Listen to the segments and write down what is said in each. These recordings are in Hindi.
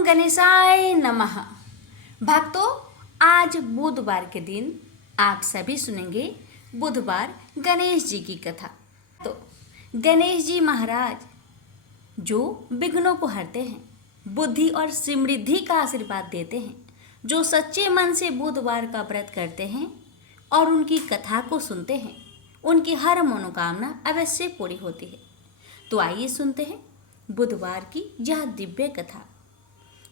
ओम गणेशाय नमः। भक्तों, आज बुधवार के दिन आप सभी सुनेंगे बुधवार गणेश जी की कथा। तो गणेश जी महाराज जो विघ्नों को हरते हैं, बुद्धि और समृद्धि का आशीर्वाद देते हैं, जो सच्चे मन से बुधवार का व्रत करते हैं और उनकी कथा को सुनते हैं, उनकी हर मनोकामना अवश्य पूरी होती है। तो आइए सुनते हैं बुधवार की यह दिव्य कथा,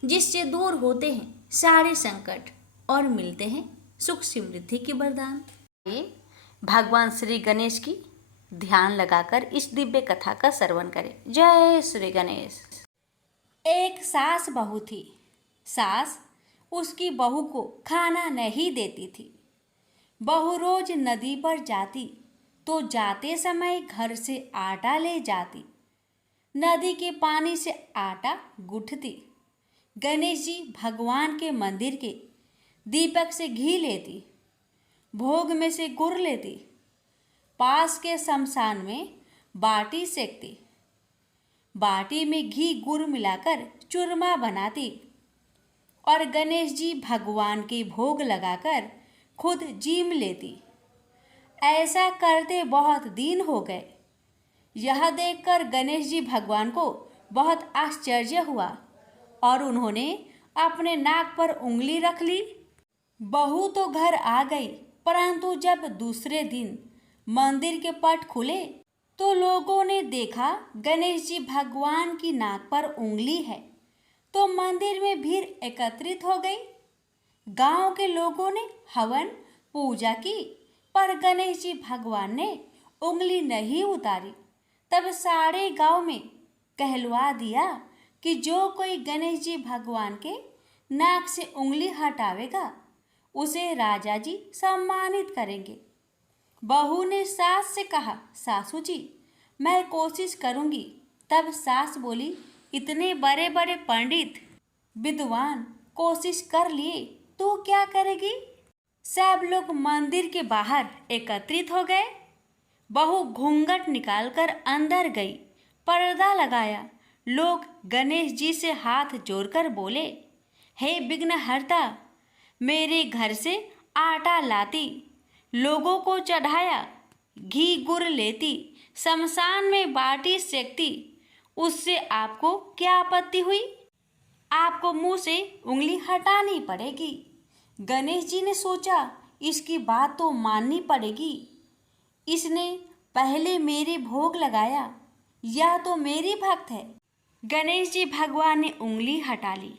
जिससे दूर होते हैं सारे संकट और मिलते हैं सुख समृद्धि के वरदान। ये भगवान श्री गणेश की ध्यान लगाकर इस दिव्य कथा का श्रवण करें। जय श्री गणेश। एक सास बहू थी। सास उसकी बहू को खाना नहीं देती थी। बहू रोज नदी पर जाती तो जाते समय घर से आटा ले जाती। नदी के पानी से आटा गूंथती। गणेश जी भगवान के मंदिर के दीपक से घी लेती, भोग में से गुड़ लेती, पास के शमशान में बाटी सेकती, बाटी में घी गुड़ मिलाकर चूरमा बनाती और गणेश जी भगवान के भोग लगाकर खुद जीम लेती। ऐसा करते बहुत दिन हो गए। यह देखकर गणेश जी भगवान को बहुत आश्चर्य हुआ और उन्होंने अपने नाक पर उंगली रख ली। बहू तो घर आ गई, परंतु जब दूसरे दिन मंदिर के पट खुले तो लोगों ने देखा गणेश जी भगवान की नाक पर उंगली है, तो मंदिर में भीड़ एकत्रित हो गई। गांव के लोगों ने हवन पूजा की, पर गणेश जी भगवान ने उंगली नहीं उतारी। तब सारे गांव में कहलवा दिया कि जो कोई गणेश जी भगवान के नाक से उंगली हटावेगा उसे राजा जी सम्मानित करेंगे। बहू ने सास से कहा, सासू जी मैं कोशिश करूंगी। तब सास बोली, इतने बड़े बड़े पंडित विद्वान कोशिश कर लिए तो क्या करेगी। सब लोग मंदिर के बाहर एकत्रित हो गए। बहू घूंघट निकालकर अंदर गई, पर्दा लगाया। लोग गणेश जी से हाथ जोड़कर बोले, हे विघ्नहर्ता, मेरे घर से आटा लाती, लोगों को चढ़ाया, घी गुड़ लेती, शमशान में बाटी सेकती, उससे आपको क्या आपत्ति हुई? आपको मुंह से उंगली हटानी पड़ेगी। गणेश जी ने सोचा, इसकी बात तो माननी पड़ेगी। इसने पहले मेरे भोग लगाया, यह तो मेरी भक्त है। गणेश जी भगवान ने उंगली हटा ली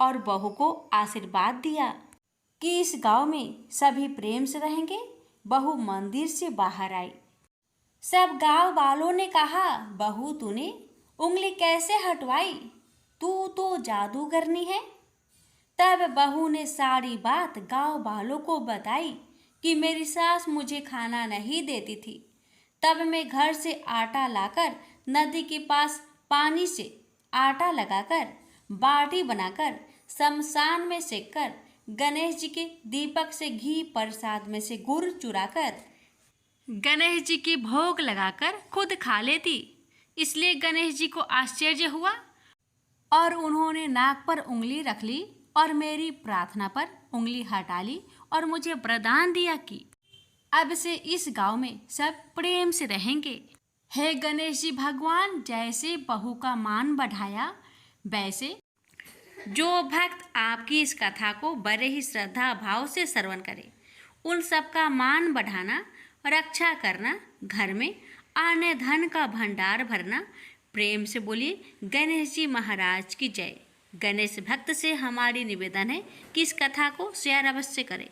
और बहू को आशीर्वाद दिया कि इस गांव में सभी प्रेम से रहेंगे। बहू मंदिर से बाहर आई। सब गांव वालों ने कहा, बहू तूने उंगली कैसे हटवाई? तू तो जादूगरनी है। तब बहू ने सारी बात गांव वालों को बताई कि मेरी सास मुझे खाना नहीं देती थी। तब मैं घर से आटा लाकर नदी के पास पानी से आटा लगाकर बाटी बनाकर शमशान में सेककर गणेश जी के दीपक से घी, प्रसाद में से गुड़ चुराकर गणेश जी की भोग लगाकर खुद खा लेती। इसलिए गणेश जी को आश्चर्य हुआ और उन्होंने नाक पर उंगली रख ली और मेरी प्रार्थना पर उंगली हटा ली और मुझे वरदान दिया कि अब से इस गांव में सब प्रेम से रहेंगे। हे गणेश जी भगवान, जैसे बहू का मान बढ़ाया, वैसे जो भक्त आपकी इस कथा को बड़े ही श्रद्धा भाव से श्रवण करे, उन सबका मान बढ़ाना, रक्षा करना, घर में अन्न धन का भंडार भरना। प्रेम से बोलिए गणेश जी महाराज की जय। गणेश भक्त से हमारी निवेदन है कि इस कथा को शेयर अवश्य करें।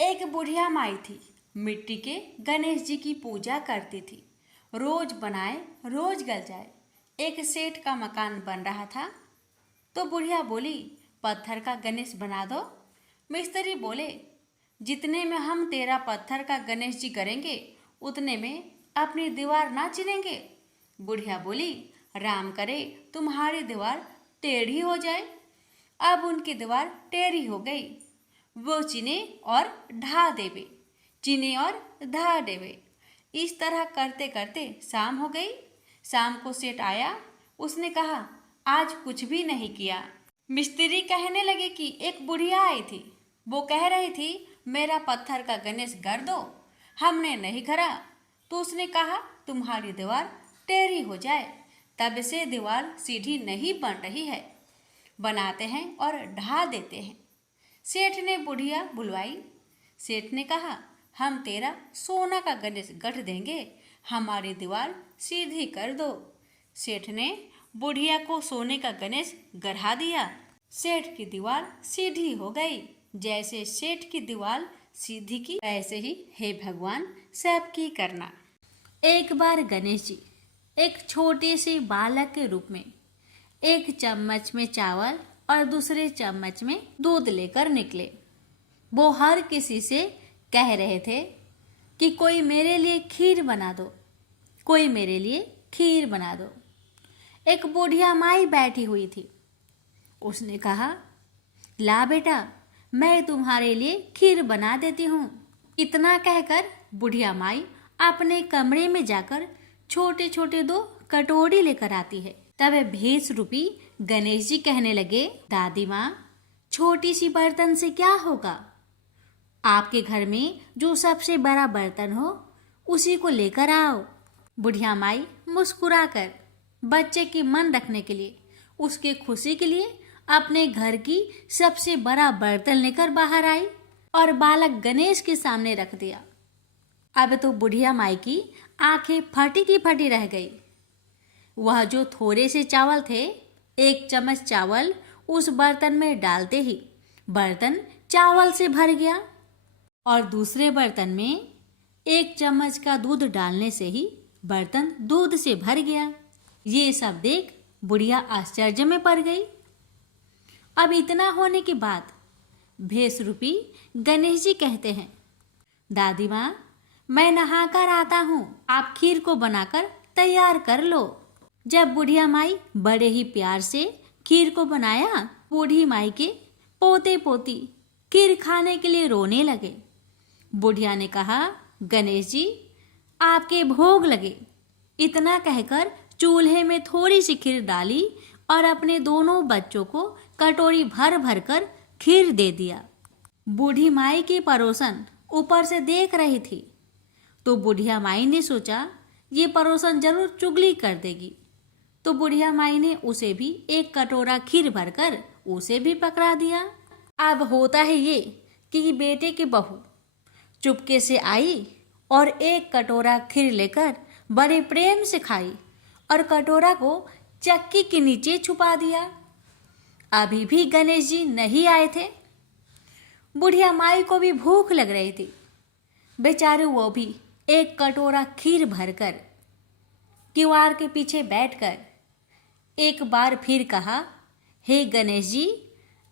एक बुढ़िया माई थी, मिट्टी के गणेश जी की पूजा करती थी। रोज बनाए रोज गल जाए। एक सेठ का मकान बन रहा था तो बुढ़िया बोली, पत्थर का गणेश बना दो। मिस्त्री बोले, जितने में हम तेरा पत्थर का गणेश जी करेंगे उतने में अपनी दीवार ना चिनेंगे। बुढ़िया बोली, राम करे तुम्हारी दीवार टेढ़ी हो जाए। अब उनकी दीवार टेढ़ी हो गई। वो चिने और ढा देवे, चिने और ढा देवे। इस तरह करते करते शाम हो गई। शाम को सेठ आया। उसने कहा, आज कुछ भी नहीं किया, मिस्त्री कहने लगे कि एक बुढ़िया आई थी, वो कह रही थी मेरा पत्थर का गणेश कर दो। हमने नहीं करा तो उसने कहा तुम्हारी दीवार टेढ़ी हो जाए, तब से दीवार सीधी नहीं बन रही है। बनाते हैं और ढा देते हैं। सेठ ने बुढ़िया बुलवाई। सेठ ने कहा हम तेरा सोना का गणेश गढ़ देंगे, हमारी दीवार सीधी कर दो। सेठ ने बुढ़िया को सोने का गणेश गढ़ा दिया। सेठ की दीवार सीधी हो गई। जैसे सेठ की दीवार सीधी की, वैसे ही हे भगवान सबकी करना। एक बार गणेश जी एक छोटे से बालक के रूप में एक चम्मच में चावल और दूसरे चम्मच में दूध लेकर निकले। वो हर किसी से कह रहे थे कि कोई मेरे लिए खीर बना दो, कोई मेरे लिए खीर बना दो। एक बुढ़िया माई बैठी हुई थी। उसने कहा ला बेटा, मैं तुम्हारे लिए खीर बना देती हूँ। इतना कहकर बुढ़िया माई अपने कमरे में जाकर छोटे छोटे 2 कटोरी लेकर आती है। तब भेष रूपी गणेश जी कहने लगे दादी माँ, छोटी सी बर्तन से क्या होगा? आपके घर में जो सबसे बड़ा बर्तन हो उसी को लेकर आओ। बुढ़िया माई मुस्कुराकर बच्चे की मन रखने के लिए, उसके खुशी के लिए अपने घर की सबसे बड़ा बर्तन लेकर बाहर आई और बालक गणेश के सामने रख दिया। अब तो बुढ़िया माई की आंखें फटी की फटी रह गई। वह जो थोड़े से चावल थे, 1 चम्मच चावल उस बर्तन में डालते ही बर्तन चावल से भर गया और दूसरे बर्तन में 1 चम्मच का दूध डालने से ही बर्तन दूध से भर गया। ये सब देख बुढ़िया आश्चर्य में पड़ गई। अब इतना होने के बाद भेष रूपी गणेश जी कहते हैं दादी माँ, मैं नहाकर आता हूँ, आप खीर को बनाकर तैयार कर लो। जब बुढ़िया माई बड़े ही प्यार से खीर को बनाया, बूढ़ी माई के पोते पोती खीर खाने के लिए रोने लगे। बुढ़िया ने कहा गणेश जी आपके भोग लगे। इतना कहकर चूल्हे में थोड़ी सी खीर डाली और अपने दोनों बच्चों को कटोरी भर भर कर खीर दे दिया। बूढ़ी माई की पड़ोसन ऊपर से देख रही थी तो बुढ़िया माई ने सोचा ये पड़ोसन जरूर चुगली कर देगी, तो बुढ़िया माई ने उसे भी 1 कटोरा खीर भरकर उसे भी पकड़ा दिया। अब होता है ये कि बेटे की बहू चुपके से आई और 1 कटोरा खीर लेकर बड़े प्रेम से खाई और कटोरा को चक्की के नीचे छुपा दिया। अभी भी गणेश जी नहीं आए थे। बुढ़िया माई को भी भूख लग रही थी। बेचारे वो भी 1 कटोरा खीर भरकर किवाड़ के पीछे बैठकर एक बार फिर कहा हे गणेश जी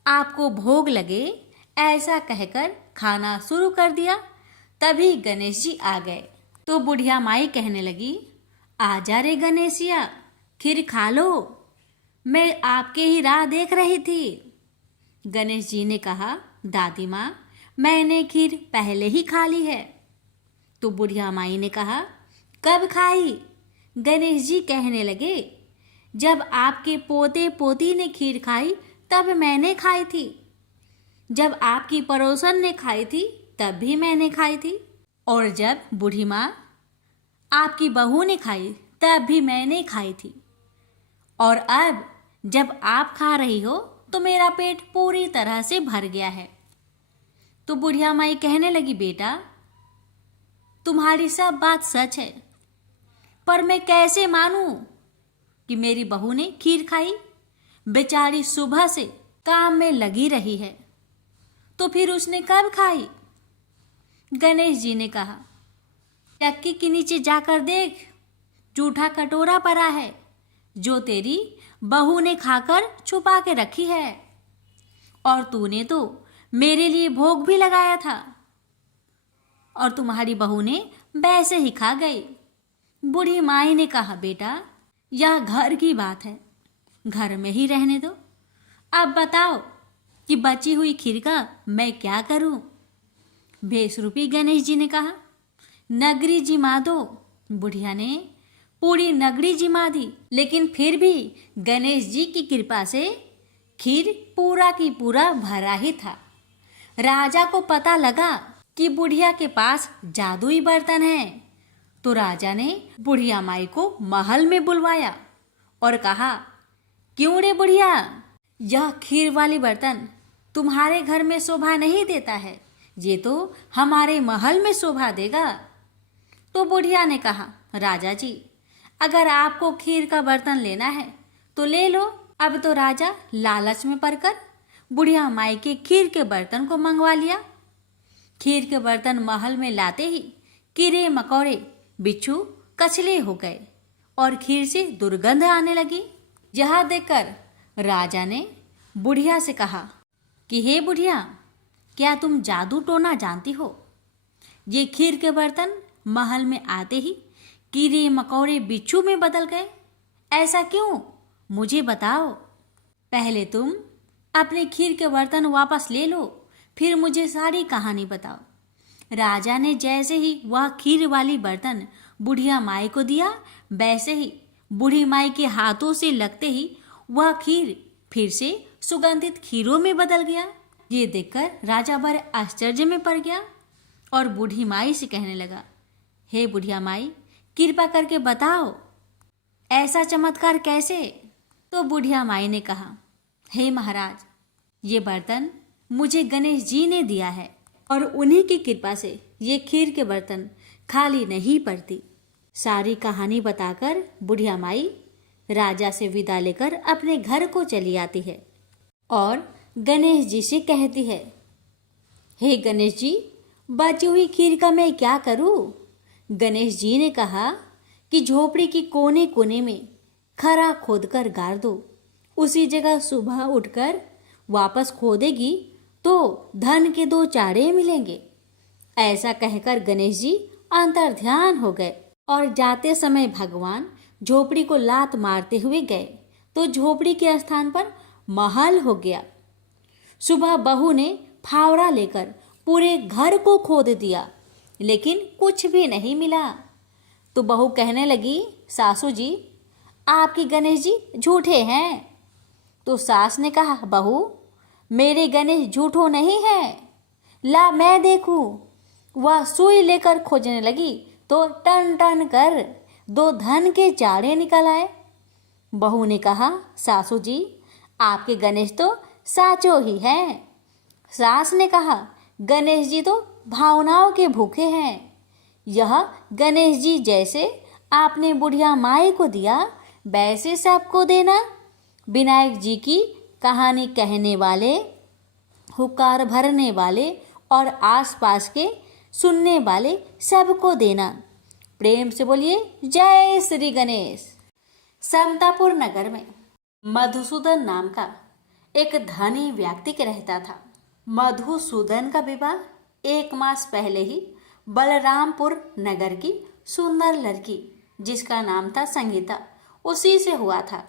आपको भोग लगे, ऐसा कहकर खाना शुरू कर दिया। तभी गणेश जी आ गए तो बुढ़िया माई कहने लगी आजा रे गणेशिया, खीर खा लो, मैं आपके ही राह देख रही थी। गणेश जी ने कहा दादी माँ, मैंने खीर पहले ही खा ली है। तो बुढ़िया माई ने कहा कब खाई? गणेश जी कहने लगे जब आपके पोते पोती ने खीर खाई तब मैंने खाई थी, जब आपकी पड़ोसन ने खाई थी तब भी मैंने खाई थी, और जब बूढ़ी माँ आपकी बहू ने खाई तब भी मैंने खाई थी, और अब जब आप खा रही हो तो मेरा पेट पूरी तरह से भर गया है। तो बुढ़िया माई कहने लगी बेटा तुम्हारी सब बात सच है, पर मैं कैसे मानूं कि मेरी बहू ने खीर खाई? बेचारी सुबह से काम में लगी रही है, तो फिर उसने कब खाई? गणेश जी ने कहा चक्की के नीचे जाकर देख, जूठा कटोरा पड़ा है जो तेरी बहू ने खाकर छुपा के रखी है, और तूने तो मेरे लिए भोग भी लगाया था और तुम्हारी बहू ने वैसे ही खा गई। बूढ़ी माई ने कहा बेटा यह घर की बात है, घर में ही रहने दो। अब बताओ कि बची हुई खीर का मैं क्या करूं? भेषरूपी गणेश जी ने कहा नगरी जिमा दो। बुढ़िया ने पूरी नगरी जिमा दी, लेकिन फिर भी गणेश जी की कृपा से खीर पूरा की पूरा भरा ही था। राजा को पता लगा कि बुढ़िया के पास जादुई बर्तन है, तो राजा ने बुढ़िया माई को महल में बुलवाया और कहा, क्यों रे बुढ़िया, यह खीर वाली बर्तन तुम्हारे घर में शोभा नहीं देता है, ये तो हमारे महल में शोभा देगा। तो बुढ़िया ने कहा, राजा जी, अगर आपको खीर का बर्तन लेना है तो ले लो। अब तो राजा लालच में पड़कर बुढ़िया माई के खीर के बर्तन को मंगवा लिया। खीर के बर्तन महल में लाते ही कीड़े मकोड़े, बिच्छू, कछले हो गए और खीर से दुर्गंध आने लगी। यह देखकर राजा ने बुढ़िया से कहा कि हे बुढ़िया, क्या तुम जादू टोना जानती हो? ये खीर के बर्तन महल में आते ही कीड़े मकोड़े बिच्छू में बदल गए, ऐसा क्यों? मुझे बताओ। पहले तुम अपने खीर के बर्तन वापस ले लो, फिर मुझे सारी कहानी बताओ। राजा ने जैसे ही वह खीर वाली बर्तन बुढ़िया माई को दिया, वैसे ही बूढ़ी माई के हाथों से लगते ही वह खीर फिर से सुगंधित खीरों में बदल गया। ये देखकर राजा बड़े आश्चर्य में पड़ गया और बूढ़ी माई से कहने लगा, हे बुढ़िया माई, कृपा करके बताओ, ऐसा चमत्कार कैसे? तो बुढ़िया माई ने कहा, हे महाराज, ये बर्तन मुझे गणेश जी ने दिया है और उन्हीं की कृपा से ये खीर के बर्तन खाली नहीं पड़ती। सारी कहानी बताकर बुढ़िया माई राजा से विदा लेकर अपने घर को चली आती है और गणेश जी से कहती है, हे गणेश जी, बची हुई खीर का मैं क्या करूं? गणेश जी ने कहा कि झोपड़ी की कोने कोने में खरा खोदकर गाड़ दो, उसी जगह सुबह उठकर वापस खोदेगी तो धन के 2 चाड़े मिलेंगे। ऐसा कहकर गणेश जी अंतर्ध्यान हो गए और जाते समय भगवान झोपड़ी को लात मारते हुए गए तो झोपड़ी के स्थान पर महल हो गया। सुबह बहू ने फावड़ा लेकर पूरे घर को खोद दिया, लेकिन कुछ भी नहीं मिला। तो बहू कहने लगी, सासू जी, आपके गणेश जी झूठे हैं। तो सास ने कहा, बहू, मेरे गणेश झूठो नहीं है, ला मैं देखूं। वह सुई लेकर खोजने लगी तो टन टन कर 2 धन के चाड़े निकल आए। बहू ने कहा, सासू जी, आपके गणेश तो साचो ही हैं। सास ने कहा, गणेश जी तो भावनाओं के भूखे हैं। यह गणेश जी जैसे आपने बुढ़िया माई को दिया, वैसे सबको देना। विनायक जी की कहानी कहने वाले, हुक्कार भरने वाले और आसपास के सुनने वाले सबको देना। प्रेम से बोलिए, जय श्री गणेश। समतापुर नगर में मधुसूदन नाम का एक धनी व्यक्ति के रहता था। मधुसूदन का विवाह 1 मास पहले ही बलरामपुर नगर की सुंदर लड़की, जिसका नाम था संगीता, उसी से हुआ था।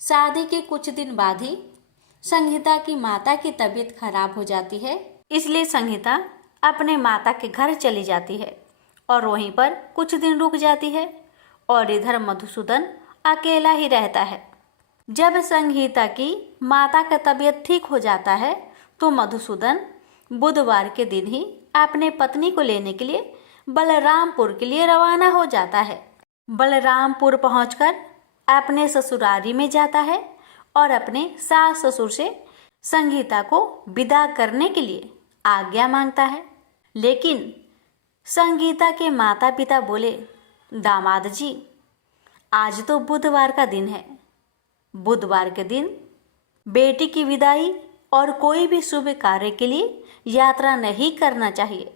शादी के कुछ दिन बाद ही संगीता की माता की तबीयत खराब हो जाती है, इसलिए संगीता अपने माता के घर चली जाती है और वहीं पर कुछ दिन रुक जाती है और इधर मधुसूदन अकेला ही रहता है। जब संगीता की माता का तबीयत ठीक हो जाता है तो मधुसूदन बुधवार के दिन ही अपने पत्नी को लेने के लिए बलरामपुर के लिए रवाना हो जाता है। बलरामपुर पहुंचकर अपने ससुरारी में जाता है और अपने सास ससुर से संगीता को विदा करने के लिए आज्ञा मांगता है। लेकिन संगीता के माता पिता बोले, दामाद जी, आज तो बुधवार का दिन है। बुधवार के दिन बेटी की विदाई और कोई भी शुभ कार्य के लिए यात्रा नहीं करना चाहिए।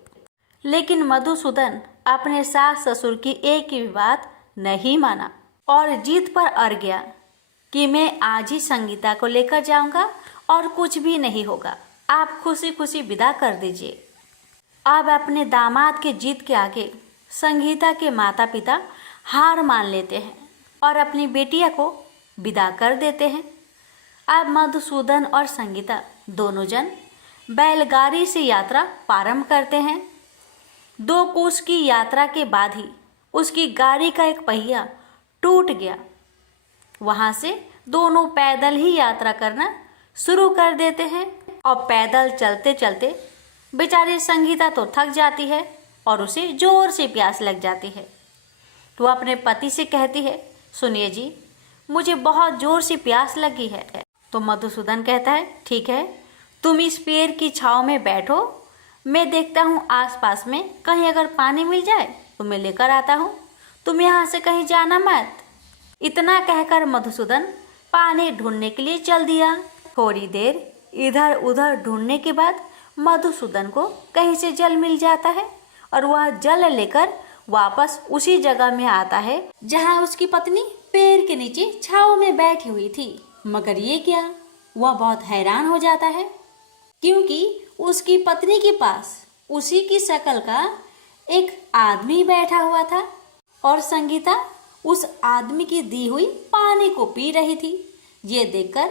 लेकिन मधुसूदन अपने सास ससुर की एक ही बात नहीं माना और जीत पर अड़ गया कि मैं आज ही संगीता को लेकर जाऊंगा और कुछ भी नहीं होगा, आप खुशी खुशी विदा कर दीजिए। अब अपने दामाद के जीत के आगे संगीता के माता पिता हार मान लेते हैं और अपनी बेटिया को विदा कर देते हैं। अब मधुसूदन और संगीता दोनों जन बैलगाड़ी से यात्रा प्रारंभ करते हैं। 2 कोस की यात्रा के बाद ही उसकी गाड़ी का एक पहिया टूट गया। वहाँ से दोनों पैदल ही यात्रा करना शुरू कर देते हैं। और पैदल चलते चलते बेचारी संगीता तो थक जाती है और उसे जोर से प्यास लग जाती है। तो अपने पति से कहती है, सुनिए जी, मुझे बहुत जोर से प्यास लगी है। तो मधुसूदन कहता है, ठीक है, तुम इस पेड़ की छांव में बैठो, मैं देखता हूँ आसपास में कहीं अगर पानी मिल जाए तो मैं लेकर आता हूँ, तुम यहाँ से कहीं जाना मत। इतना कहकर मधुसूदन पानी ढूंढने के लिए चल दिया। थोड़ी देर इधर उधर ढूंढने के बाद मधुसूदन को कहीं से जल मिल जाता है और वह जल लेकर वापस उसी जगह में आता है जहाँ उसकी पत्नी पेड़ के नीचे छांव में बैठी हुई थी। मगर ये क्या, वह बहुत हैरान हो जाता है क्योंकि उसकी पत्नी के पास उसी की शक्ल का एक आदमी बैठा हुआ था और संगीता उस आदमी की दी हुई पानी को पी रही थी। ये देखकर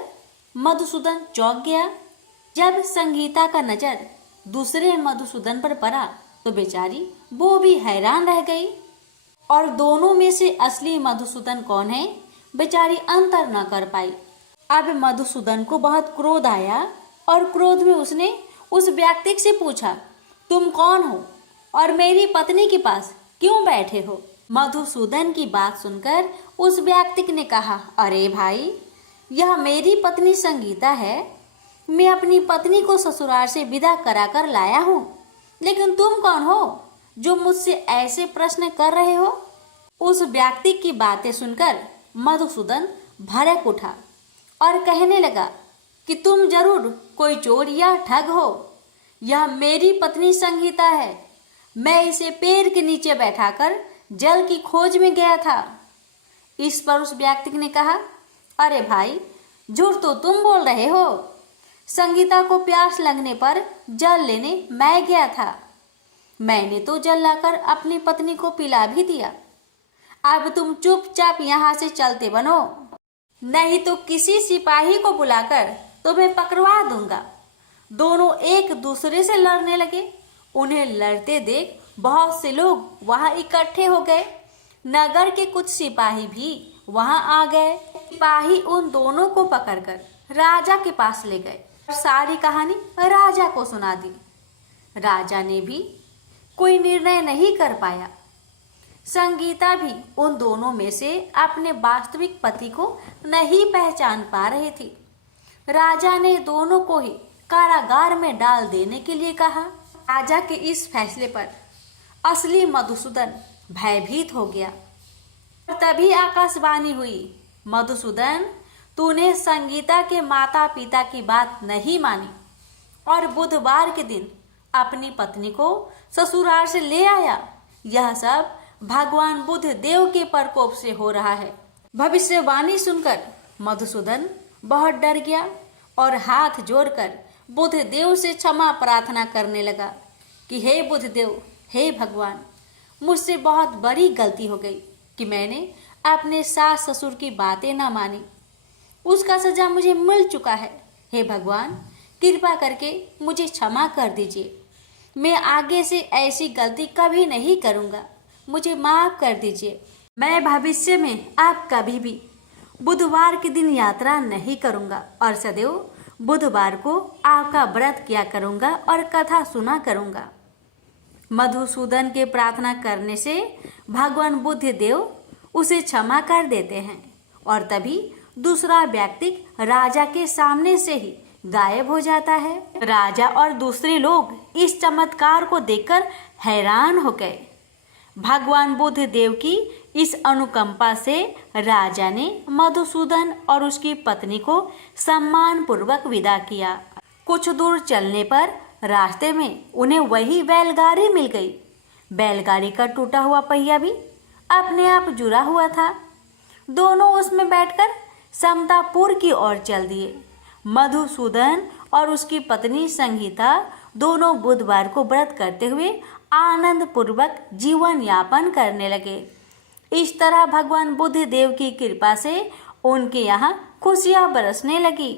मधुसूदन चौंक गया। जब संगीता का नजर दूसरे मधुसूदन पर पड़ा तो बेचारी वो भी हैरान रह गई और दोनों में से असली मधुसूदन कौन है बेचारी अंतर न कर पाई। अब मधुसूदन को बहुत क्रोध आया और क्रोध में उसने उस व्यक्ति से पूछा, तुम कौन हो और मेरी पत्नी के पास क्यों बैठे हो? मधुसूदन की बात सुनकर उस व्यक्ति ने कहा, अरे भाई, यह मेरी पत्नी संगीता है, मैं अपनी पत्नी को ससुराल से विदा कराकर लाया हूँ, लेकिन तुम कौन हो जो मुझसे ऐसे प्रश्न कर रहे हो? उस व्यक्ति की बातें सुनकर मधुसूदन भड़क उठा और कहने लगा कि तुम जरूर कोई चोर या ठग हो। यह मेरी पत्नी संगीता है, मैं इसे पेड़ के नीचे बैठाकर जल की खोज में गया था। इस पर उस व्यक्ति ने कहा, अरे भाई, झूठ तो तुम बोल रहे हो, संगीता को प्यास लगने पर जल लेने मैं गया था, मैंने तो जल लाकर अपनी पत्नी को पिला भी दिया। अब तुम चुपचाप यहाँ से चलते बनो, नहीं तो किसी सिपाही को बुलाकर तुम्हें पकड़वा दूंगा। दोनों एक दूसरे से लड़ने लगे। उन्हें लड़ते देख बहुत से लोग वहां इकट्ठे हो गए। नगर के कुछ सिपाही भी वहां आ गए। सिपाही उन दोनों को पकड़कर राजा के पास ले गए और सारी कहानी राजा को सुना दी। राजा ने भी कोई निर्णय नहीं कर पाया। संगीता भी उन दोनों में से अपने वास्तविक पति को नहीं पहचान पा रही थी। राजा ने दोनों को ही कारागार में डाल देने के लिए कहा। राजा के इस फैसले पर असली मधुसूदन भयभीत हो गया। तभी आकाशवाणी हुई, मधुसूदन, तूने संगीता के माता पिता की बात नहीं मानी और बुधवार के दिन अपनी पत्नी को ससुराल से ले आया। यह सब भगवान बुद्ध देव के प्रकोप से हो रहा है। भविष्यवाणी सुनकर मधुसूदन बहुत डर गया और हाथ जोड़कर बुद्ध देव से क्षमा प्रार्थना करने लगा कि हे बुद्ध देव, हे भगवान, मुझसे बहुत बड़ी गलती हो गई कि मैंने अपने सास ससुर की बातें ना मानी। उसका सजा मुझे मिल चुका है। हे भगवान, कृपा करके मुझे क्षमा कर दीजिए। मैं आगे से ऐसी गलती कभी नहीं करूँगा, मुझे माफ कर दीजिए। मैं भविष्य में आप कभी भी बुधवार के दिन यात्रा नहीं करूँगा और सदैव बुधवार को आपका व्रत किया करूँगा और कथा सुना करूँगा। मधुसूदन के प्रार्थना करने से भगवान बुद्ध देव उसे क्षमा कर देते हैं और तभी दूसरा व्यक्ति राजा के सामने से ही गायब हो जाता है। राजा और दूसरे लोग इस चमत्कार को देखकर हैरान हो गए। भगवान बुद्ध देव की इस अनुकंपा से राजा ने मधुसूदन और उसकी पत्नी को सम्मान पूर्वक विदा किया। कुछ दूर चलने पर रास्ते में उन्हें वही बैलगाड़ी मिल गई। बैलगाड़ी का टूटा हुआ पहिया भी अपने आप जुड़ा हुआ था। दोनों उसमें बैठकर समतापुर की ओर चल दिए। मधुसूदन और उसकी पत्नी संगीता दोनों बुधवार को व्रत करते हुए आनंद पूर्वक जीवन यापन करने लगे। इस तरह भगवान बुद्ध देव की कृपा से उनके यहाँ खुशियाँ बरसने लगी।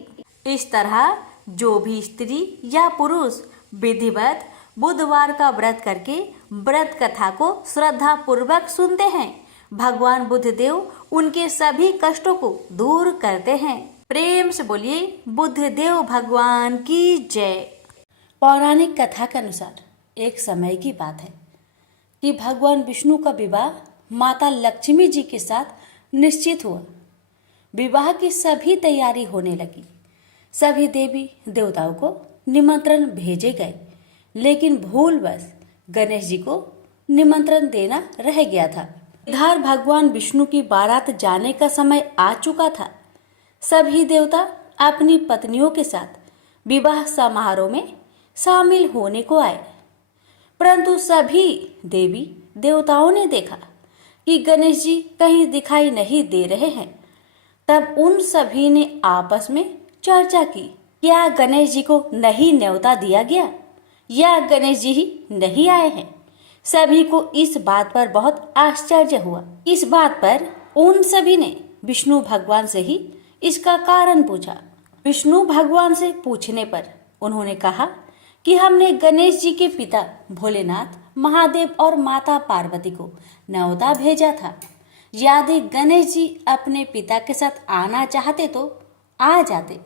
इस तरह जो भी स्त्री या पुरुष विधिवत बुधवार का व्रत करके व्रत कथा को श्रद्धा पूर्वक सुनते हैं, भगवान बुद्ध देव उनके सभी कष्टों को दूर करते हैं। प्रेम से बोलिए बुद्धदेव भगवान की जय। पौराणिक कथा के अनुसार एक समय की बात है कि भगवान विष्णु का विवाह माता लक्ष्मी जी के साथ निश्चित हुआ। विवाह की सभी तैयारी होने लगी। सभी देवी देवताओं को निमंत्रण भेजे गए, लेकिन भूलवश गणेश जी को निमंत्रण देना रह गया था। इधर भगवान विष्णु की बारात जाने का समय आ चुका था। सभी देवता अपनी पत्नियों के साथ विवाह समारोह में शामिल होने को आए, परंतु सभी देवी देवताओं ने देखा कि गणेश जी कहीं दिखाई नहीं दे रहे हैं। तब उन सभी ने आपस में चर्चा की, क्या गणेश जी को नहीं न्योता दिया गया या गणेश जी ही नहीं आए हैं। सभी को इस बात पर बहुत आश्चर्य हुआ। इस बात पर उन सभी ने विष्णु भगवान से ही इसका कारण पूछा। विष्णु भगवान से पूछने पर उन्होंने कहा कि हमने गणेश जी के पिता भोलेनाथ, महादेव और माता पार्वती को न्योता भेजा था। यदि गणेश जी अपने पिता के साथ आना चाहते तो आ जाते,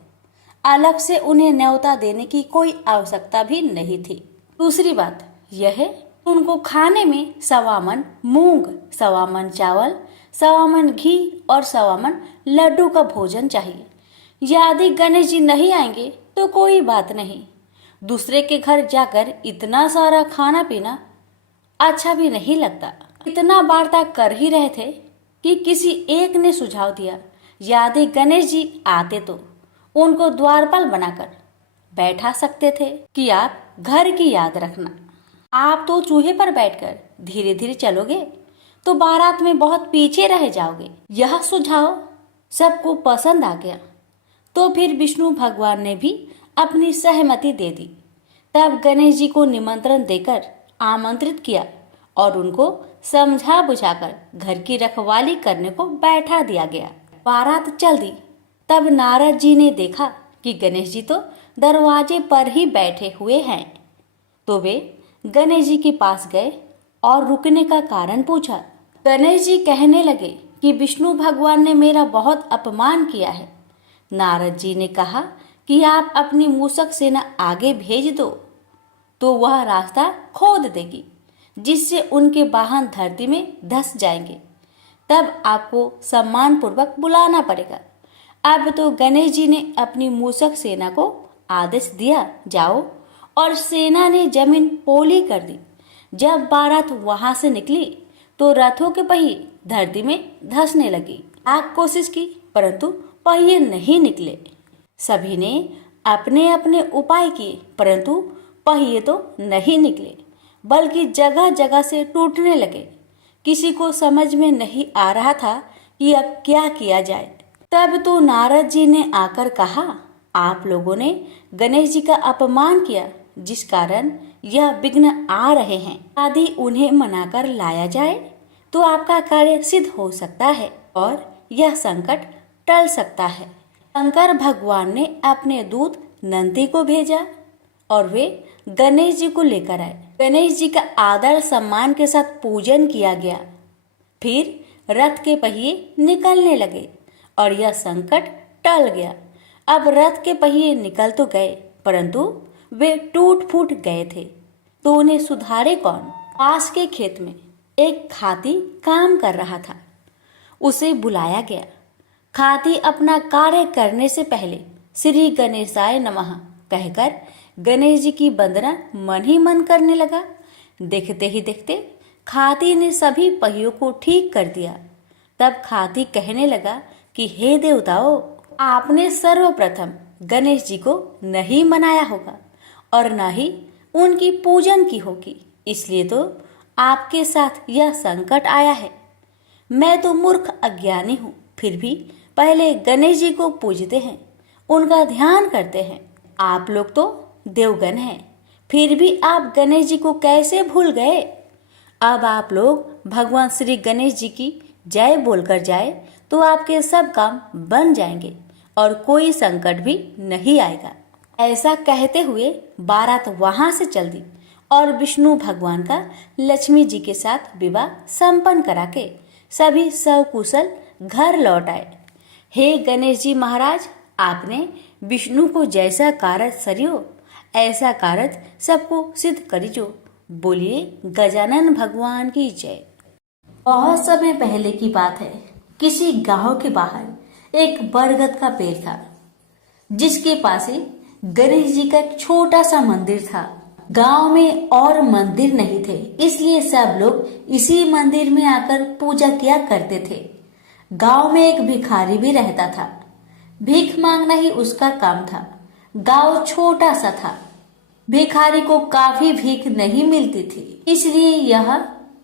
अलग से उन्हें न्योता देने की कोई आवश्यकता भी नहीं थी। दूसरी बात यह है, उनको खाने में 1.25 मन मूंग, 1.25 मन चावल, 1.25 मन घी और 1.25 मन लड्डू का भोजन चाहिए। यदि गणेश जी नहीं आएंगे तो कोई बात नहीं, दूसरे के घर जाकर इतना सारा खाना पीना अच्छा भी नहीं लगता। इतना वार्ता कर ही रहे थे कि किसी एक ने सुझाव दिया, यदि गणेश जी आते तो उनको द्वारपाल बनाकर बैठा सकते थे कि आप घर की याद रखना। आप तो चूहे पर बैठकर धीरे धीरे चलोगे तो बारात में बहुत पीछे रह जाओगे। यह सुझाव सबको पसंद आ गया, तो फिर विष्णु भगवान ने भी अपनी सहमति दे दी। तब गणेश जी को निमंत्रण देकर आमंत्रित किया और उनको समझा बुझाकर घर की रखवाली करने को बैठा दिया गया। बारात चल दी। तब नारद जी ने देखा कि गणेश जी तो दरवाजे पर ही बैठे हुए हैं, तो वे गणेश जी के पास गए और रुकने का कारण पूछा। गणेश जी कहने लगे कि विष्णु भगवान ने मेरा बहुत अपमान किया है। नारद जी ने कहा कि आप अपनी मूषक सेना आगे भेज दो तो वह रास्ता खोद देगी, जिससे उनके वाहन धरती में धंस जाएंगे। तब आपको सम्मान पूर्वक बुलाना पड़ेगा। अब तो गणेश जी ने अपनी मूषक सेना को आदेश दिया, जाओ, और सेना ने जमीन पोली कर दी। जब बारात वहां से निकली तो रथों के पहिए धरती में धंसने लगी। लाख कोशिश की परंतु पहिए नहीं निकले। सभी ने अपने अपने उपाय किए, परंतु पहिए तो नहीं निकले, बल्कि जगह जगह से टूटने लगे। किसी को समझ में नहीं आ रहा था कि अब क्या किया जाए। तब तो नारद जी ने आकर कहा, आप लोगों ने गणेश जी का अपमान किया, जिस कारण यह विघ्न आ रहे हैं। यदि उन्हें मनाकर लाया जाए तो आपका कार्य सिद्ध हो सकता है और यह संकट टल सकता है। शंकर भगवान ने अपने दूत नंदी को भेजा और वे गणेश जी को लेकर आए। गणेश जी का आदर सम्मान के साथ पूजन किया गया। फिर रथ के पहिए निकलने लगे और यह संकट टल गया। अब रथ के पहिए निकल तो गए, परंतु वे टूट फूट गए थे, तो उन्हें सुधारे कौन। पास के खेत में एक खाती काम कर रहा था। उसे बुलाया गया। खाती अपना कार्य करने से पहले श्री गणेशाय नमः कहकर गणेश जी की वंदना मन ही मन करने लगा। देखते ही देखते खाती ने सभी पहियों को ठीक कर दिया। तब खाती कहने लगा कि हे देवताओं, आपने सर्वप्रथम गणेश जी को नहीं मनाया होगा और न ही उनकी पूजन की होगी, इसलिए तो आपके साथ यह संकट आया है। मैं तो मूर्ख अज्ञानी हूँ, फिर भी पहले गणेश जी को पूजते हैं, उनका ध्यान करते हैं। आप लोग तो देवगण हैं, फिर भी आप गणेश जी को कैसे भूल गए। अब आप लोग भगवान श्री गणेश जी की जय बोलकर जाए तो आपके सब काम बन जाएंगे और कोई संकट भी नहीं आएगा। ऐसा कहते हुए बारात वहां से चल दी और विष्णु भगवान का लक्ष्मी जी के साथ विवाह संपन्न करा के सभी सकुशल घर लौट आए। हे गणेश जी महाराज, आपने विष्णु को जैसा कारज सरियो, ऐसा कारज सबको सिद्ध करिजो। बोलिए गजानन भगवान की जय। बहुत समय पहले की बात है। किसी गांव के बाहर एक बरगद का पेड़ था, जिसके पास ही गणेश जी का एक छोटा सा मंदिर था। गांव में और मंदिर नहीं थे, इसलिए सब लोग इसी मंदिर में आकर पूजा किया करते थे। गांव में एक भिखारी भी रहता था। भीख मांगना ही उसका काम था। गांव छोटा सा था। भिखारी को काफी भीख नहीं मिलती थी, इसलिए यह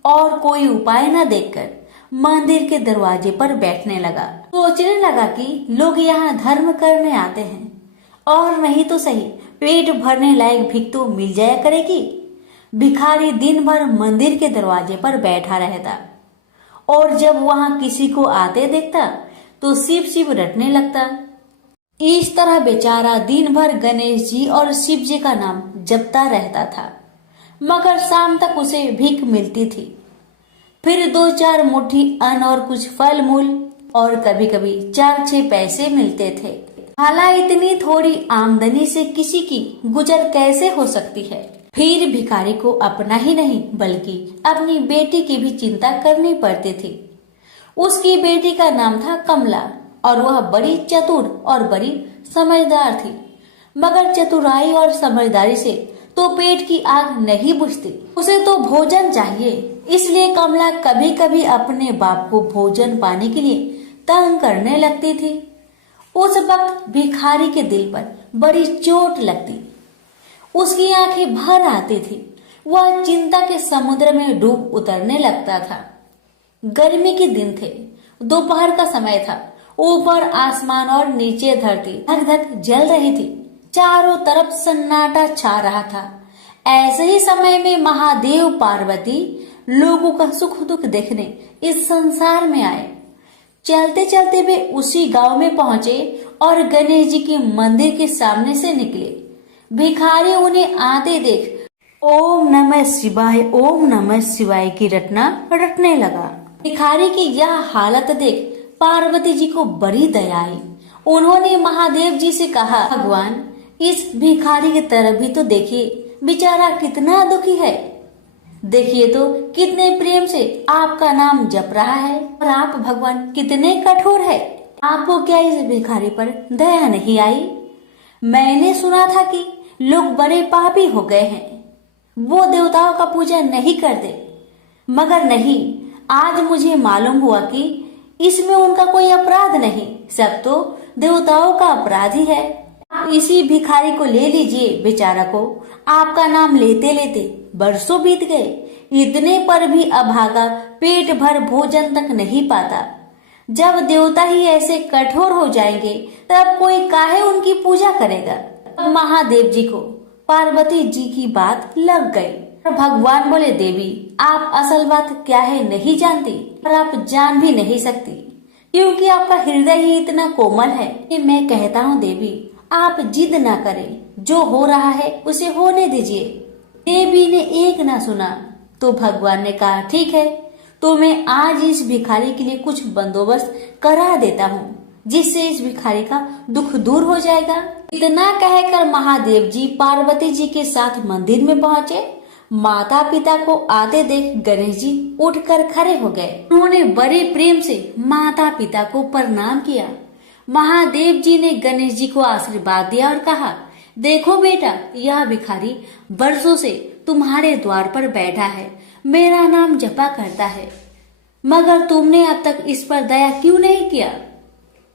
और कोई उपाय न देखकर मंदिर के दरवाजे पर बैठने लगा। सोचने लगा कि लोग यहाँ धर्म करने आते हैं और नहीं तो सही पेट भरने लायक भीख तो मिल जाया करेगी। भिखारी दिन भर मंदिर के दरवाजे पर बैठा रहता और जब वहां किसी को आते देखता तो शिव शिव रटने लगता। इस तरह बेचारा दिन भर गणेश जी और शिव जी का नाम जपता रहता था, मगर शाम तक उसे भीख मिलती थी। फिर 2-4 मुट्ठी अन्न और कुछ फल मूल और कभी कभी 4-6 पैसे मिलते थे। हालांकि इतनी थोड़ी आमदनी से किसी की गुजर कैसे हो सकती है। फिर भिखारी को अपना ही नहीं बल्कि अपनी बेटी की भी चिंता करनी पड़ती थी। उसकी बेटी का नाम था कमला और वह बड़ी चतुर और बड़ी समझदार थी, मगर चतुराई और समझदारी से तो पेट की आग नहीं बुझती, उसे तो भोजन चाहिए। इसलिए कमला कभी कभी अपने बाप को भोजन पाने के लिए तंग करने लगती थी। उस वक्त भिखारी के दिल पर बड़ी चोट लगती, उसकी आंखें भर आती थी। वह चिंता के समुद्र में डूब उतरने लगता था। गर्मी के दिन थे, दोपहर का समय था। ऊपर आसमान और नीचे धरती धक धक जल रही थी। चारों तरफ सन्नाटा छा रहा था। ऐसे ही समय में महादेव पार्वती लोगों का सुख दुख देखने इस संसार में आए। चलते चलते वे उसी गांव में पहुंचे और गणेश जी के मंदिर के सामने से निकले। भिखारी उन्हें आते देख ओम नमः शिवाय, ओम नमः शिवाय की रटना रटने लगा। भिखारी की यह हालत देख पार्वती जी को बड़ी दया आई। उन्होंने महादेव जी से कहा, भगवान इस भिखारी की तरफ भी तो देखिए, बेचारा कितना दुखी है। देखिए तो कितने प्रेम से आपका नाम जप रहा है और आप भगवान कितने कठोर है। आपको क्या इस भिखारी पर दया नहीं आई? मैंने सुना था कि लोग बड़े पापी हो गए हैं, वो देवताओं का पूजा नहीं करते, मगर नहीं, आज मुझे मालूम हुआ कि इसमें उनका कोई अपराध नहीं, सब तो देवताओं का अपराध ही है। आप इसी भिखारी को ले लीजिए। बेचारा को आपका नाम लेते लेते बरसों बीत गए, इतने पर भी अभागा पेट भर भोजन तक नहीं पाता। जब देवता ही ऐसे कठोर हो जाएंगे तब कोई काहे उनकी पूजा करेगा। महादेव जी को पार्वती जी की बात लग गई। भगवान बोले, देवी आप असल बात क्या है नहीं जानती और आप जान भी नहीं सकती, क्योंकि आपका हृदय ही इतना कोमल है कि मैं कहता हूँ देवी आप जिद ना करें, जो हो रहा है उसे होने दीजिए। देवी ने एक ना सुना तो भगवान ने कहा, ठीक है तो मैं आज इस भिखारी के लिए कुछ बंदोबस्त करा देता हूँ, जिससे इस भिखारी का दुख दूर हो जाएगा। इतना कहकर महादेव जी पार्वती जी के साथ मंदिर में पहुँचे। माता पिता को आते देख गणेश जी उठकर खड़े हो गए। उन्होंने बड़े प्रेम से माता पिता को प्रणाम किया। महादेव जी ने गणेश जी को आशीर्वाद दिया और कहा, देखो बेटा, यह भिखारी बरसों से तुम्हारे द्वार पर बैठा है, मेरा नाम जपा करता है, मगर तुमने अब तक इस पर दया क्यों नहीं किया?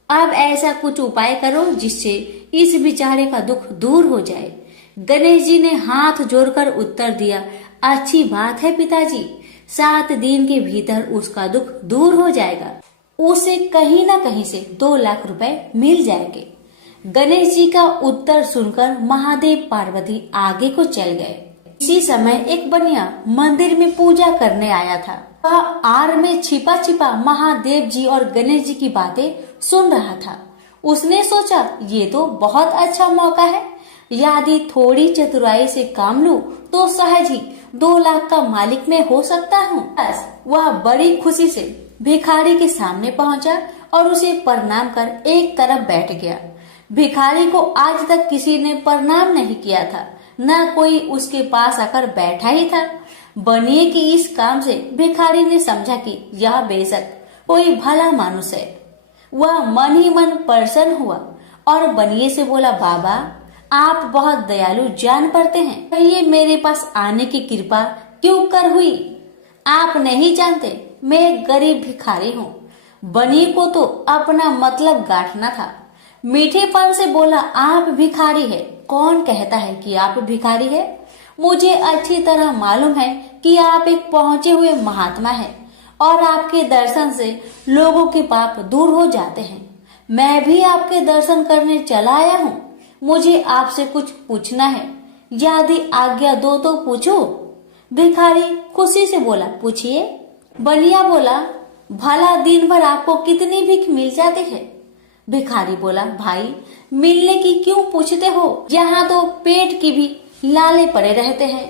अब ऐसा कुछ उपाय करो जिससे इस बेचारे का दुख दूर हो जाए। गणेश जी ने हाथ जोड़कर उत्तर दिया, अच्छी बात है पिताजी, 7 दिन के भीतर उसका दुख दूर हो जाएगा, उसे कहीं न कहीं से 2 लाख रुपए मिल जाएंगे। गणेश जी का उत्तर सुनकर महादेव पार्वती आगे को चल गए। इसी समय एक बनिया मंदिर में पूजा करने आया था। वह आड़ में छिपा छिपा महादेव जी और गणेश जी की बातें सुन रहा था। उसने सोचा, ये तो बहुत अच्छा मौका है, यदि थोड़ी चतुराई से काम लूं तो सहज ही 2 लाख का मालिक मैं हो सकता हूँ। बस वह बड़ी खुशी से भिखारी के सामने पहुंचा और उसे प्रणाम कर एक तरफ बैठ गया। भिखारी को आज तक किसी ने प्रणाम नहीं किया था, न कोई उसके पास आकर बैठा ही था। बनिए की इस काम से भिखारी ने समझा कि यह बेशक कोई भला मानुष है। वह मन ही मन प्रसन्न हुआ और बनिए से बोला, बाबा आप बहुत दयालु जान पड़ते हैं, कहिए मेरे पास आने की कृपा क्यों कर हुई? आप नहीं जानते मैं एक गरीब भिखारी हूँ। बनिए को तो अपना मतलब गांठना था। मीठेपन से बोला, आप भिखारी है? कौन कहता है कि आप भिखारी है? मुझे अच्छी तरह मालूम है कि आप एक पहुंचे हुए महात्मा हैं और आपके दर्शन से लोगों के पाप दूर हो जाते हैं। मैं भी आपके दर्शन करने चला आया हूँ। मुझे आपसे कुछ पूछना है, यदि आज्ञा दो तो पूछो? भिखारी खुशी से बोला, पूछिए। बनिया बोला, भला दिन भर आपको कितनी भीख मिल जाती है? भिखारी बोला, भाई मिलने की क्यों पूछते हो, यहाँ तो पेट की भी लाले पड़े रहते हैं।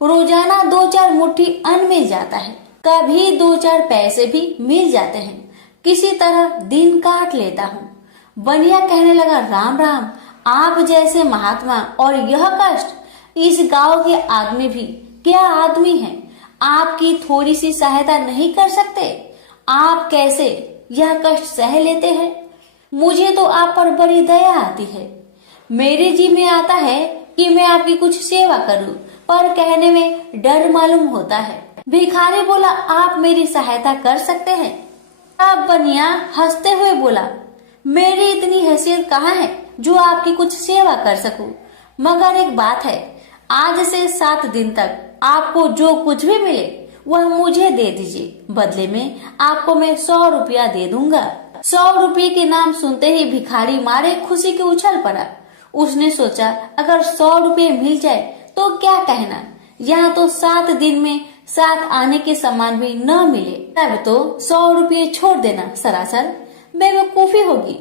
रोजाना 2-4 मुट्ठी अन्न मिल जाता है, कभी 2-4 पैसे भी मिल जाते हैं, किसी तरह दिन काट लेता हूँ। बनिया कहने लगा, राम राम, आप जैसे महात्मा और यह कष्ट, इस गांव के आदमी भी क्या आदमी हैं? आपकी थोड़ी सी सहायता नहीं कर सकते? आप कैसे यह कष्ट सह लेते हैं? मुझे तो आप पर बड़ी दया आती है। मेरे जी में आता है कि मैं आपकी कुछ सेवा करूं, पर कहने में डर मालूम होता है। भिखारी बोला, आप मेरी सहायता कर सकते हैं? अब बनिया हंसते हुए बोला, मेरी इतनी हैसियत कहाँ है जो आपकी कुछ सेवा कर सकूं? मगर एक बात है, आज से 7 दिन तक आपको जो कुछ भी मिले वह मुझे दे दीजिए, बदले में आपको मैं 100 रुपया दे दूंगा। 100 रुपये के नाम सुनते ही भिखारी मारे खुशी के उछल पड़ा। उसने सोचा, अगर 100 रुपये मिल जाए तो क्या कहना, यहाँ तो 7 दिन में 7 आने के सामान भी न मिले, तब तो 100 रुपये छोड़ देना सरासर बेवकूफी होगी,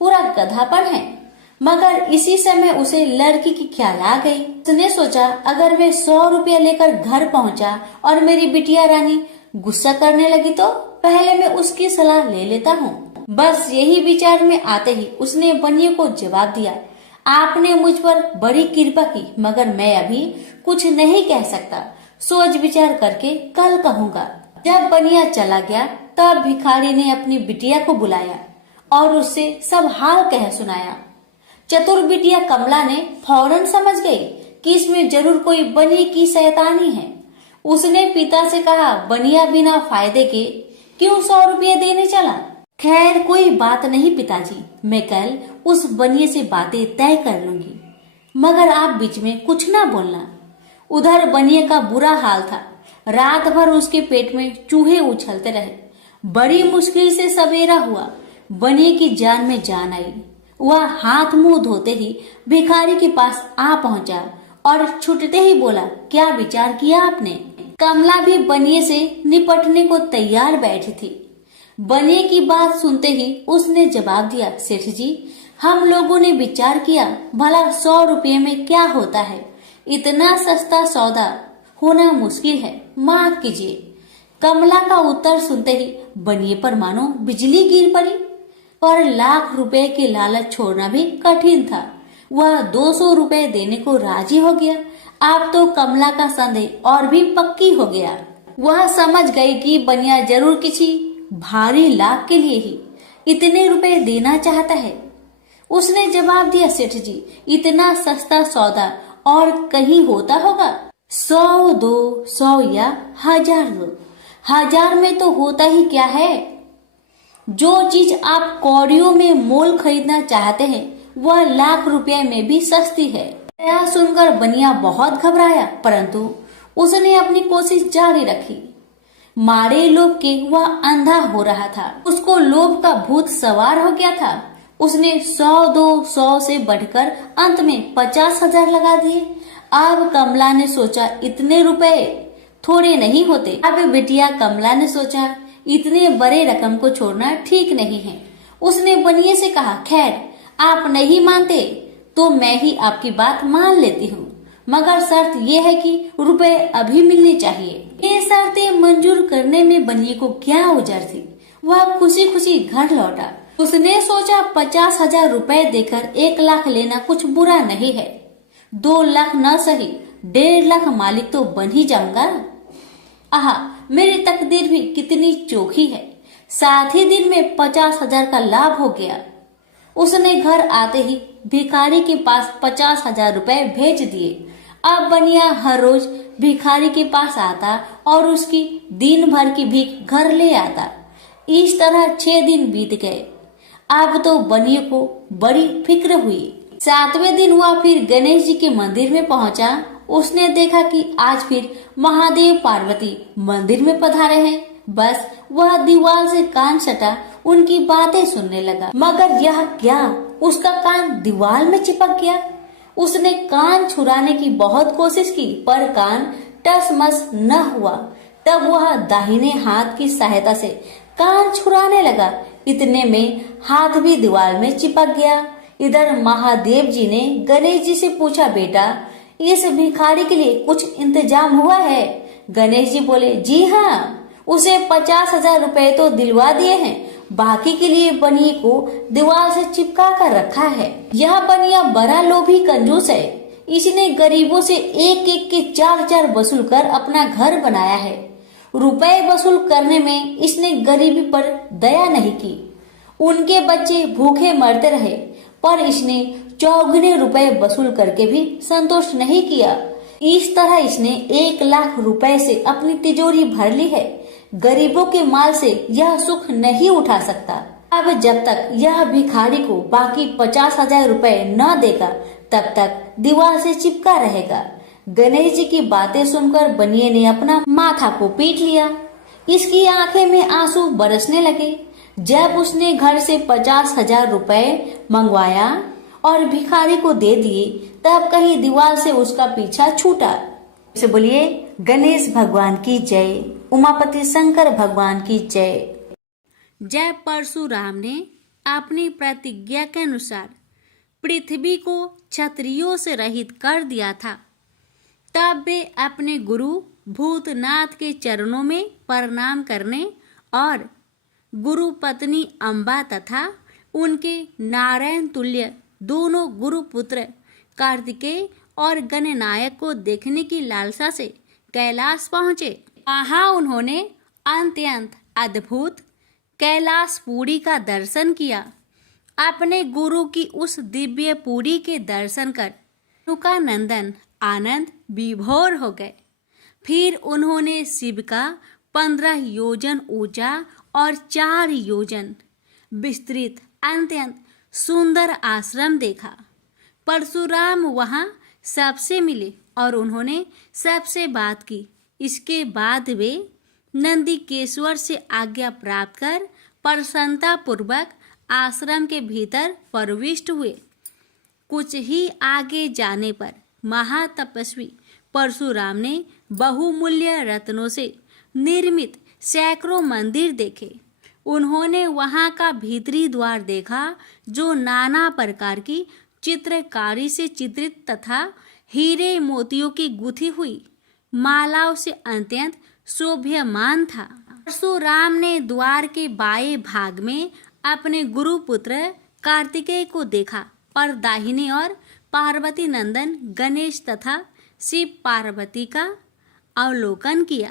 पूरा गधापन है। मगर इसी समय उसे लड़की की ख्याल आ गई। उसने सोचा, अगर मैं 100 रुपया लेकर घर पहुंचा और मेरी बिटिया रानी गुस्सा करने लगी तो पहले मैं उसकी सलाह ले लेता हूँ। बस यही विचार में आते ही उसने बनिए को जवाब दिया, आपने मुझ पर बड़ी कृपा की, मगर मैं अभी कुछ नहीं कह सकता, सोच विचार करके कल कहूँगा। जब बनिया चला गया तब भिखारी ने अपनी बिटिया को बुलाया और उससे सब हाल कह सुनाया। चतुर बिटिया कमला ने फौरन समझ गई कि इसमें जरूर कोई बनिए की शैतानी है। उसने पिता से कहा, बनिया बिना फायदे के क्यों 100 रुपये देने चला? खैर कोई बात नहीं पिताजी, मैं कल उस बनिए से बातें तय कर लूंगी, मगर आप बीच में कुछ ना बोलना। उधर बनिए का बुरा हाल था। रात भर उसके पेट में चूहे उछलते रहे। बड़ी मुश्किल से सवेरा हुआ, बनिए की जान में जान आई। वह हाथ मुंह धोते ही भिखारी के पास आ पहुंचा और छूटते ही बोला, क्या विचार किया आपने? कमला भी बनिए से निपटने को तैयार बैठी थी। बनिए की बात सुनते ही उसने जवाब दिया, सेठ जी हम लोगों ने विचार किया, भला 100 रुपये में क्या होता है, इतना सस्ता सौदा होना मुश्किल है, माफ कीजिए। कमला का उत्तर सुनते ही बनिए पर मानो बिजली गिर पड़ी। पर लाख रुपए के लालच छोड़ना भी कठिन था। वह 200 रुपए देने को राजी हो गया। अब तो कमला का संदेह और भी पक्की हो गया। वह समझ गई कि बनिया जरूर किसी भारी लाभ के लिए ही इतने रुपए देना चाहता है। उसने जवाब दिया, सेठ जी इतना सस्ता सौदा और कहीं होता होगा? 100 दो, 100 या 1000 दो, 1000 में तो होता ही क्या है। जो चीज आप कौड़ियों में मोल खरीदना चाहते हैं वह लाख रुपए में भी सस्ती है। यह सुनकर बनिया बहुत घबराया, परंतु उसने अपनी कोशिश जारी रखी। मारे लोभ के वह अंधा हो रहा था। उसको लोभ का भूत सवार हो गया था। उसने 100 दो, 100 से बढ़कर अंत में 50,000 लगा दिए। अब कमला ने सोचा, इतने रुपए थोड़े नहीं होते। अब बिटिया कमला ने सोचा, इतने बड़े रकम को छोड़ना ठीक नहीं है। उसने बनिए से कहा, खैर आप नहीं मानते तो मैं ही आपकी बात मान लेती हूँ, मगर शर्त यह है कि रुपए अभी मिलने चाहिए। ये शर्तें मंजूर करने में बनिए को क्या उजर थी। वह खुशी खुशी घर लौटा उसने सोचा 50,000 रुपए देकर 1 लाख लेना कुछ बुरा नहीं है। 2 लाख न सही 1.5 लाख मालिक तो बन ही जाऊंगा। आहा, मेरी तकदीर भी कितनी चोखी है। 7 ही दिन में 50,000 का लाभ हो गया। उसने घर आते ही भिखारी के पास 50,000 रुपए भेज दिए। अब बनिया हर रोज भिखारी के पास आता और उसकी दिन भर की भीख घर ले आता। इस तरह 6 दिन बीत गए। अब तो बनिए को बड़ी फिक्र हुई। 7वें दिन वह फिर गणेश जी के मंदिर में पहुंचा। उसने देखा कि आज फिर महादेव पार्वती मंदिर में पधारे हैं। बस वह दीवार से कान सटा उनकी बातें सुनने लगा। मगर यह क्या, उसका कान दीवार में चिपक गया। उसने कान छुड़ाने की बहुत कोशिश की पर कान टसमस न हुआ। तब वह दाहिने हाथ की सहायता से कान छुड़ाने लगा। इतने में हाथ भी दीवार में चिपक गया। इधर महादेव जी ने गणेश जी से पूछा, बेटा इस भिखारी के लिए कुछ इंतजाम हुआ है? गणेश जी बोले, जी हाँ, उसे 50,000 रुपए तो दिलवा दिए हैं। बाकी के लिए बनिए को दीवार से चिपका कर रखा है। यह बनिया बड़ा लोभी कंजूस है। इसने गरीबों से एक एक के 4-4 वसूल कर अपना घर बनाया है। रुपए वसूल करने में इसने गरीबी पर दया नहीं की। उनके बच्चे भूखे मरते रहे पर इसने 4 रुपए वसूल करके भी संतोष नहीं किया। इस तरह इसने 1 लाख रुपए से अपनी तिजोरी भर ली है। गरीबों के माल से यह सुख नहीं उठा सकता। अब जब तक यह भिखारी को बाकी 50,000 रुपए न देगा तब तक दीवार से चिपका रहेगा। गणेश जी की बातें सुनकर बनिए ने अपना माथा को पीट लिया। इसकी आंखें में आंसू बरसने लगे। जब उसने घर से 50,000 रुपए मंगवाया और भिखारी को दे दिए तब कहीं दीवार से उसका पीछा छूटा। से बोलिए गणेश भगवान की जय, उमापति शंकर भगवान की जय। जब परशुराम ने अपनी प्रतिज्ञा के अनुसार पृथ्वी को क्षत्रियों से रहित कर दिया था तब वे अपने गुरु भूतनाथ के चरणों में प्रणाम करने और गुरु पत्नी अम्बा तथा उनके नारायण तुल्य दोनों गुरुपुत्र कार्तिकेय और गणनायक को देखने की लालसा से कैलाश पहुँचे। वहाँ उन्होंने अत्यंत अद्भुत कैलाशपुरी का दर्शन किया। अपने गुरु की उस दिव्य पुरी के दर्शन कर उनका नंदन आनंद विभोर हो गए। फिर उन्होंने शिव का 15 योजन ऊंचा और 4 योजन विस्तृत अत्यंत सुंदर आश्रम देखा। परशुराम वहाँ सबसे मिले और उन्होंने सबसे बात की। इसके बाद वे नंदीकेश्वर से आज्ञा प्राप्त कर प्रसन्नता पूर्वक आश्रम के भीतर प्रविष्ट हुए। कुछ ही आगे जाने पर महातपस्वी परशुराम ने बहुमूल्य रत्नों से निर्मित सैकड़ों मंदिर देखे। उन्होंने वहां का भीतरी द्वार देखा जो नाना प्रकार की चित्रकारी से चित्रित तथा हीरे मोतियों की गुथी हुई मालाओं से अत्यंत शोभ्यमान था। परशुराम ने द्वार के बाएं भाग में अपने गुरुपुत्र कार्तिकेय को देखा और दाहिने ओर पार्वती नंदन गणेश तथा शिव पार्वती का अवलोकन किया।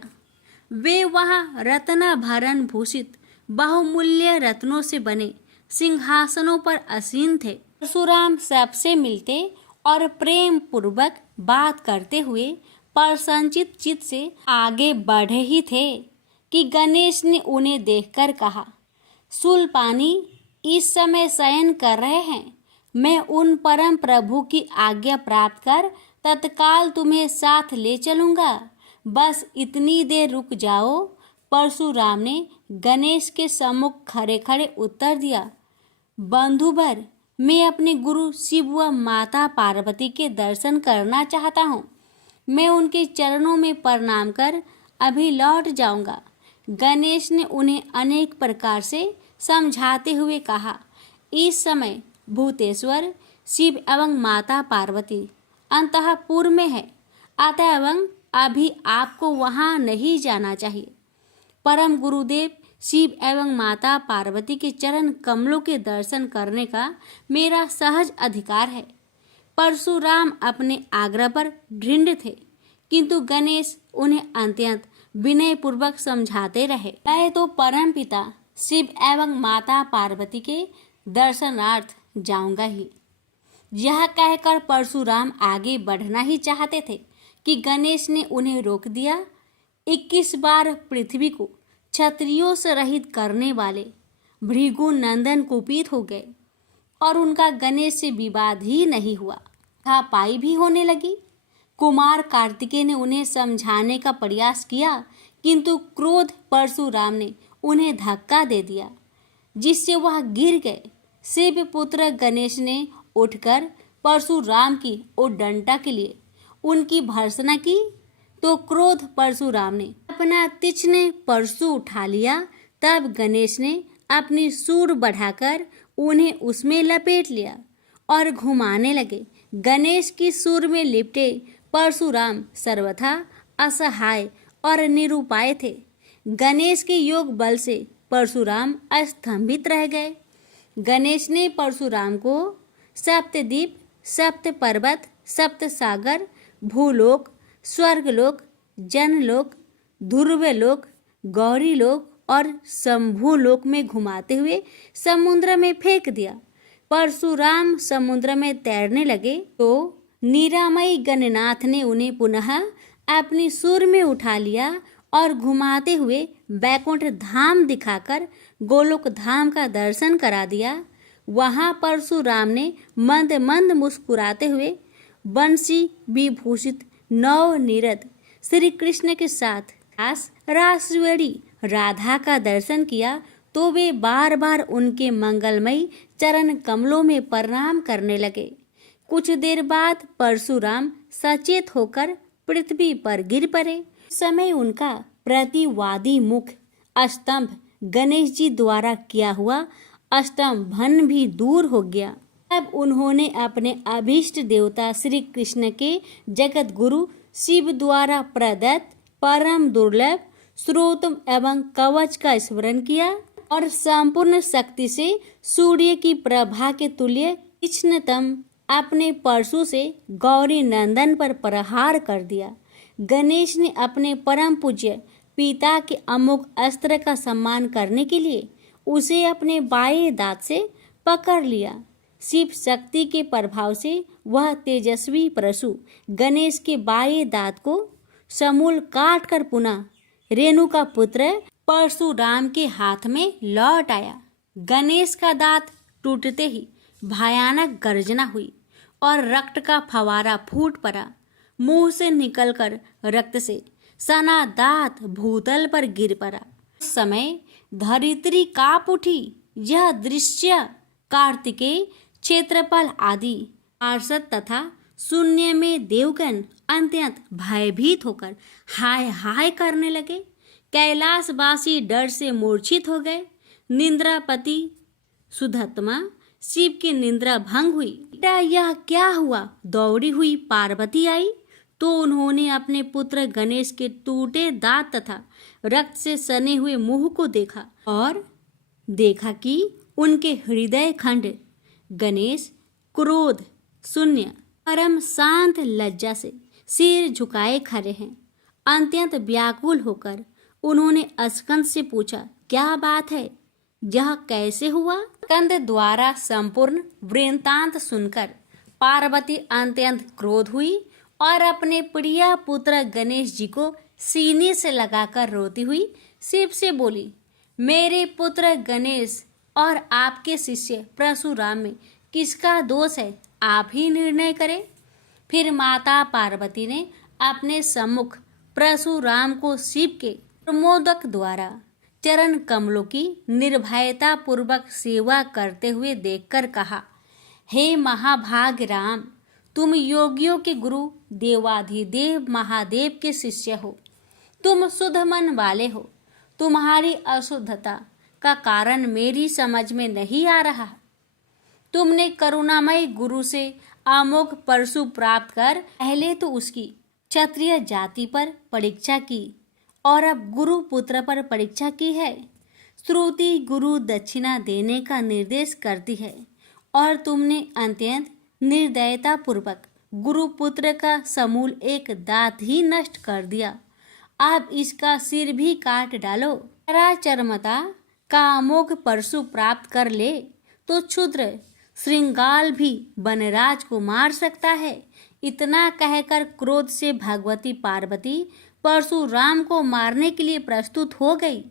वे वहां रत्नाभरण भूषित बहुमूल्य रत्नों से बने सिंहासनों पर आसीन थे। परशुराम सबसे मिलते और प्रेम पूर्वक बात करते हुए प्रसन्नचित चित्त से आगे बढ़े ही थे कि गणेश ने उन्हें देखकर कहा, शूलपाणी इस समय शयन कर रहे हैं। मैं उन परम प्रभु की आज्ञा प्राप्त कर तत्काल तुम्हें साथ ले चलूंगा। बस इतनी देर रुक जाओ। परशुराम ने गणेश के सम्मुख खड़े खड़े उत्तर दिया, बंधुवर, मैं अपने गुरु शिव व माता पार्वती के दर्शन करना चाहता हूँ। मैं उनके चरणों में प्रणाम कर अभी लौट जाऊंगा। गणेश ने उन्हें अनेक प्रकार से समझाते हुए कहा, इस समय भूतेश्वर शिव एवं माता पार्वती अंतःपुर में है, अतः एवं अभी आपको वहां नहीं जाना चाहिए। परम गुरुदेव शिव एवं माता पार्वती के चरण कमलों के दर्शन करने का मेरा सहज अधिकार है। परशुराम अपने आग्रह पर दृढ़ थे, किंतु गणेश उन्हें अत्यंत विनय पूर्वक समझाते रहे। मैं तो परम पिता शिव एवं माता पार्वती के दर्शनार्थ जाऊंगा ही। यह कहकर परशुराम आगे बढ़ना ही चाहते थे कि गणेश ने उन्हें रोक दिया। 21 बार पृथ्वी को क्षत्रियों से रहित करने वाले भृगु नंदन कुपित हो गए और उनका गणेश से विवाद ही नहीं हुआ, हाथापाई भी होने लगी। कुमार कार्तिकेय ने उन्हें समझाने का प्रयास किया, किंतु क्रोध परशुराम ने उन्हें धक्का दे दिया, जिससे वह गिर गए। शिव पुत्र गणेश ने उठकर परशुराम की उद्दंडता के लिए उनकी भर्त्सना की, तो क्रोध परशुराम ने अपना तीक्ष्ण परशु उठा लिया। तब गणेश ने अपनी सूंड बढ़ाकर उन्हें उसमें लपेट लिया और घुमाने लगे। गणेश की सूंड में लिपटे परशुराम सर्वथा असहाय और निरुपाय थे। गणेश के योग बल से परशुराम स्तंभित रह गए। गणेश ने परशुराम को सप्तद्वीप, सप्त पर्वत, सप्त सागर, भूलोक, स्वर्गलोक, जनलोक, ध्रुवलोक, गौरीलोक और शंभुलोक में घुमाते हुए समुद्र में फेंक दिया। परशुराम समुद्र में तैरने लगे तो निरामयी गणनाथ ने उन्हें पुनः अपनी सूंड में उठा लिया और घुमाते हुए बैकुंठ धाम दिखाकर गोलोक धाम का दर्शन करा दिया। वहां परशुराम ने मंद मंद मुस्कुराते हुए बंसी विभूषित नवनीरद श्री कृष्ण के साथ रासवेड़ी राधा का दर्शन किया, तो वे बार बार उनके मंगलमयी चरण कमलों में प्रणाम करने लगे। कुछ देर बाद परशुराम सचेत होकर पृथ्वी पर गिर पड़े। समय उनका प्रतिवादी मुख स्तंभ गणेश जी द्वारा किया हुआ स्तंभन भी दूर हो गया। तब उन्होंने अपने अभीष्ट देवता श्री कृष्ण के जगत गुरु शिव द्वारा प्रदत्त परम दुर्लभ स्रोत एवं कवच का स्मरण किया और संपूर्ण शक्ति से सूर्य की प्रभा के तुल्य तीक्ष्णतम अपने परशु से गौरी नंदन पर प्रहार कर दिया। गणेश ने अपने परम पूज्य पिता के अमोघ अस्त्र का सम्मान करने के लिए उसे अपने बाएं दांत से पकड़ लिया। शिव शक्ति के प्रभाव से वह तेजस्वी परशु गणेश के बाएं दांत को समूल काट कर पुनः रेणु का पुत्र परशुराम के हाथ में लौट आया। गणेश का दांत टूटते ही भयानक गर्जना हुई और रक्त का फवारा फूट पड़ा। मुंह से निकलकर रक्त से सना दांत भूतल पर गिर पड़ा। उस समय धरित्री कांप उठी। यह दृश्य कार्तिकेय, क्षेत्रपाल आदि पार्षद तथा शून्य में देवगण अत्यंत भयभीत होकर हाय हाय करने लगे। कैलाशवासी डर से मूर्छित हो गए। निंद्रापति सुधत्मा शिव की निंद्रा भंग हुई। बेटा यह क्या हुआ? दौड़ी हुई पार्वती आई तो उन्होंने अपने पुत्र गणेश के टूटे दांत तथा रक्त से सने हुए मुंह को देखा और देखा कि उनके हृदय खंड गणेश क्रोध शून्य परम शांत लज्जा से सिर झुकाए खड़े हैं। अत्यंत व्याकुल होकर उन्होंने स्कंद से पूछा, क्या बात है? यह कैसे हुआ? स्कंद द्वारा संपूर्ण वृत्तांत सुनकर पार्वती अत्यंत क्रोध हुई और अपने प्रिय पुत्र गणेश जी को सीने से लगाकर रोती हुई शिव से बोली, मेरे पुत्र गणेश और आपके शिष्य परशुराम में किसका दोष है? आप ही निर्णय करें। फिर माता पार्वती ने अपने सम्मुख परशुराम को शिव के प्रमोदक द्वारा चरण कमलों की निर्भयता पूर्वक सेवा करते हुए देखकर कहा, हे महाभाग राम, तुम योगियों के गुरु देवाधिदेव महादेव के शिष्य हो। तुम शुद्ध मन वाले हो। तुम्हारी अशुद्धता का कारण मेरी समझ में नहीं आ रहा। तुमने करुणामय गुरु से अमोघ परशु प्राप्त कर पहले तो उसकी क्षत्रिय जाति पर परीक्षा की और अब गुरु पुत्र पर परीक्षा की है। श्रुति गुरु दक्षिणा देने का निर्देश करती है और तुमने अत्यंत निर्दयता पूर्वक गुरुपुत्र का समूल एक दांत ही नष्ट कर दिया। अब इसका सिर भी काट डालो। चरमता का अमोघ परशु प्राप्त कर ले तो क्षुद्र श्रृंगाल भी वनराज को मार सकता है। इतना कहकर क्रोध से भगवती पार्वती परशुराम को मारने के लिए प्रस्तुत हो गई।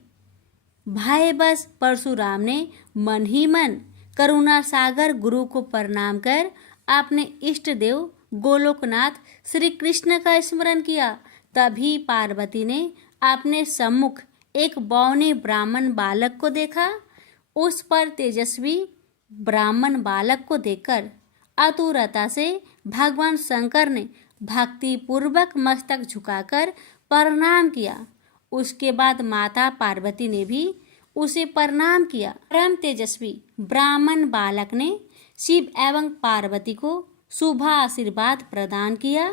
भाई बस परशुराम ने मन ही मन करुणा सागर गुरु को प्रणाम कर अपने इष्ट देव गोलोकनाथ श्री कृष्ण का स्मरण किया। तभी पार्वती ने अपने सम्मुख एक बौने ब्राह्मण बालक को देखा। उस पर तेजस्वी ब्राह्मण बालक को देखकर आतुरता से भगवान शंकर ने भक्ति पूर्वक मस्तक झुकाकर प्रणाम किया। उसके बाद माता पार्वती ने भी उसे प्रणाम किया। परम तेजस्वी ब्राह्मण बालक ने शिव एवं पार्वती को शुभ आशीर्वाद प्रदान किया।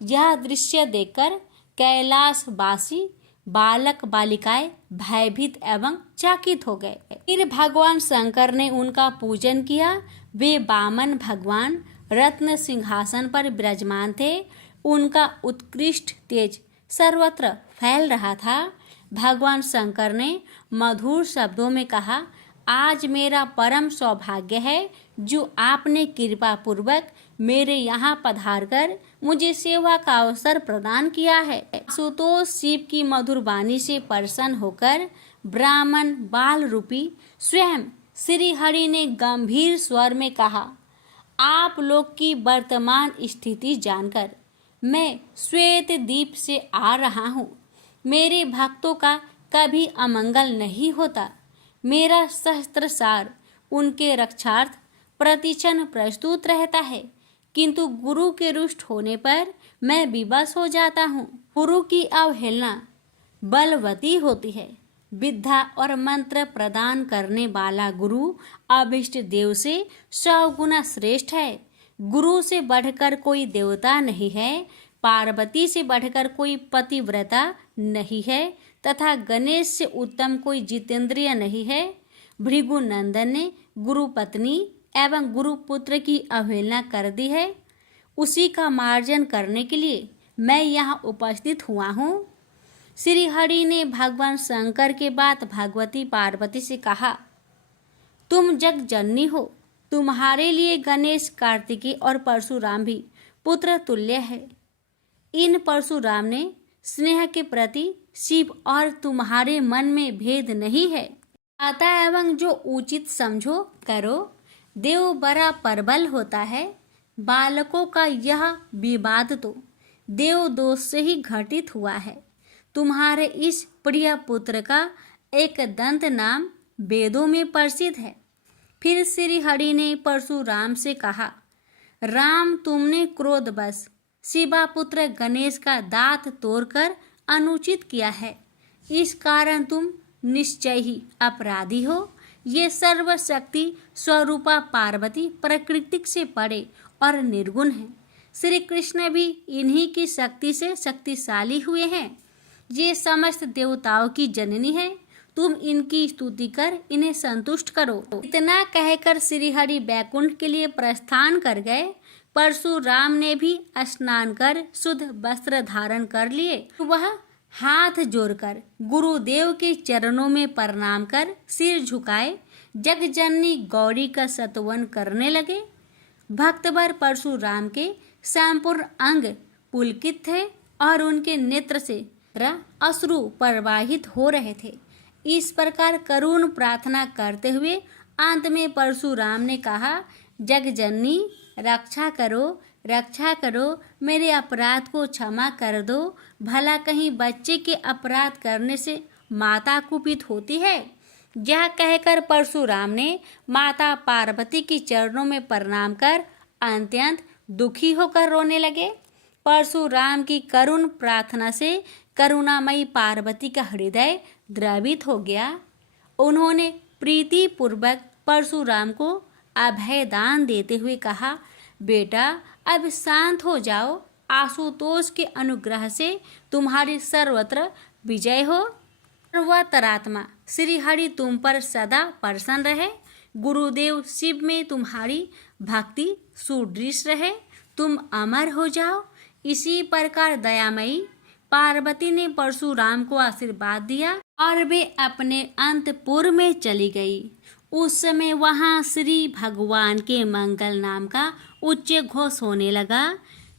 यह दृश्य देखकर कैलाशवासी बालक बालिकाएं भयभीत एवं चकित हो गए। फिर भगवान शंकर ने उनका पूजन किया। वे वामन भगवान रत्न सिंहासन पर विराजमान थे। उनका उत्कृष्ट तेज सर्वत्र फैल रहा था। भगवान शंकर ने मधुर शब्दों में कहा, आज मेरा परम सौभाग्य है जो आपने कृपा पूर्वक मेरे यहाँ पधार कर मुझे सेवा का अवसर प्रदान किया है। सुतोष शिव की मधुर वाणी से प्रसन्न होकर ब्राह्मण बाल रूपी स्वयं श्री हरि ने गंभीर स्वर में कहा, आप लोग की वर्तमान स्थिति जानकर मैं श्वेत द्वीप से आ रहा हूँ। मेरे भक्तों का कभी अमंगल नहीं होता। मेरा सहस्त्रसार उनके रक्षार्थ प्रतिक्षण प्रस्तुत रहता है, किंतु गुरु के रुष्ट होने पर मैं विवश हो जाता हूँ। गुरु की अवहेलना बलवती होती है। विद्या और मंत्र प्रदान करने वाला गुरु अभिष्ट देव से 100 गुना श्रेष्ठ है। गुरु से बढ़कर कोई देवता नहीं है, पार्वती से बढ़कर कोई पतिव्रता नहीं है तथा गणेश से उत्तम कोई जितेंद्रिय नहीं है। भृगुनंदन ने गुरु पत्नी एवं गुरु पुत्र की अवहेलना कर दी है। उसी का मार्जन करने के लिए मैं यहाँ उपस्थित हुआ हूँ। श्री हरि ने भगवान शंकर के बाद भगवती पार्वती से कहा, तुम जग जननी हो। तुम्हारे लिए गणेश, कार्तिकेय और परशुराम भी पुत्र तुल्य है। इन परशुराम ने स्नेह के प्रति शिव और तुम्हारे मन में भेद नहीं है। आता एवं जो उचित समझो करो। देव बड़ा प्रबल होता है। बालकों का यह विवाद तो देव दोष से ही घटित हुआ है। तुम्हारे इस प्रिय पुत्र का एक दंत नाम वेदों में प्रसिद्ध है। फिर श्री हरि ने परशुराम से कहा, राम, तुमने क्रोधवश शिवापुत्र गणेश का दांत तोड़कर अनुचित किया है। इस कारण तुम निश्चय ही अपराधी हो। ये सर्वशक्ति स्वरूपा पार्वती प्रकृति से परे और निर्गुण है। श्री कृष्ण भी इन्हीं की शक्ति से शक्तिशाली हुए हैं। ये समस्त देवताओं की जननी है। तुम इनकी स्तुति कर इन्हें संतुष्ट करो। इतना कहकर श्री हरि वैकुंठ के लिए प्रस्थान कर गए। परशुराम ने भी स्नान कर शुद्ध वस्त्र धारण कर लिए। वह हाथ जोड़कर गुरुदेव के चरणों में प्रणाम कर सिर झुकाए जगजननी गौरी का स्तवन करने लगे। भक्तवर परशुराम के संपूर्ण अंग पुलकित थे और उनके नेत्र से अश्रु प्रवाहित हो रहे थे। इस प्रकार करुण प्रार्थना करते हुए अंत में परशुराम ने कहा, जगजननी रक्षा करो, मेरे अपराध को क्षमा कर दो। भला कहीं बच्चे के अपराध करने से माता कुपित होती है। यह कहकर परशुराम ने माता पार्वती के चरणों में प्रणाम कर अत्यंत दुखी होकर रोने लगे। परशुराम की करुण प्रार्थना से करुणामयी पार्वती का हृदय द्रवित हो गया। उन्होंने प्रीति पूर्वक परशुराम को अभय दान देते हुए कहा, बेटा अब शांत हो जाओ। आशुतोष के अनुग्रह से तुम्हारी सर्वत्र विजय हो। सर्वतरात्मा श्री हरि तुम पर सदा प्रसन्न रहे। गुरुदेव शिव में तुम्हारी भक्ति सुदृढ़ रहे। तुम अमर हो जाओ। इसी प्रकार दयामयी पार्वती ने परशुराम को आशीर्वाद दिया और वे अपने अंतपुर में चली गई। उस समय वहाँ श्री भगवान के मंगल नाम का उच्च घोष होने लगा।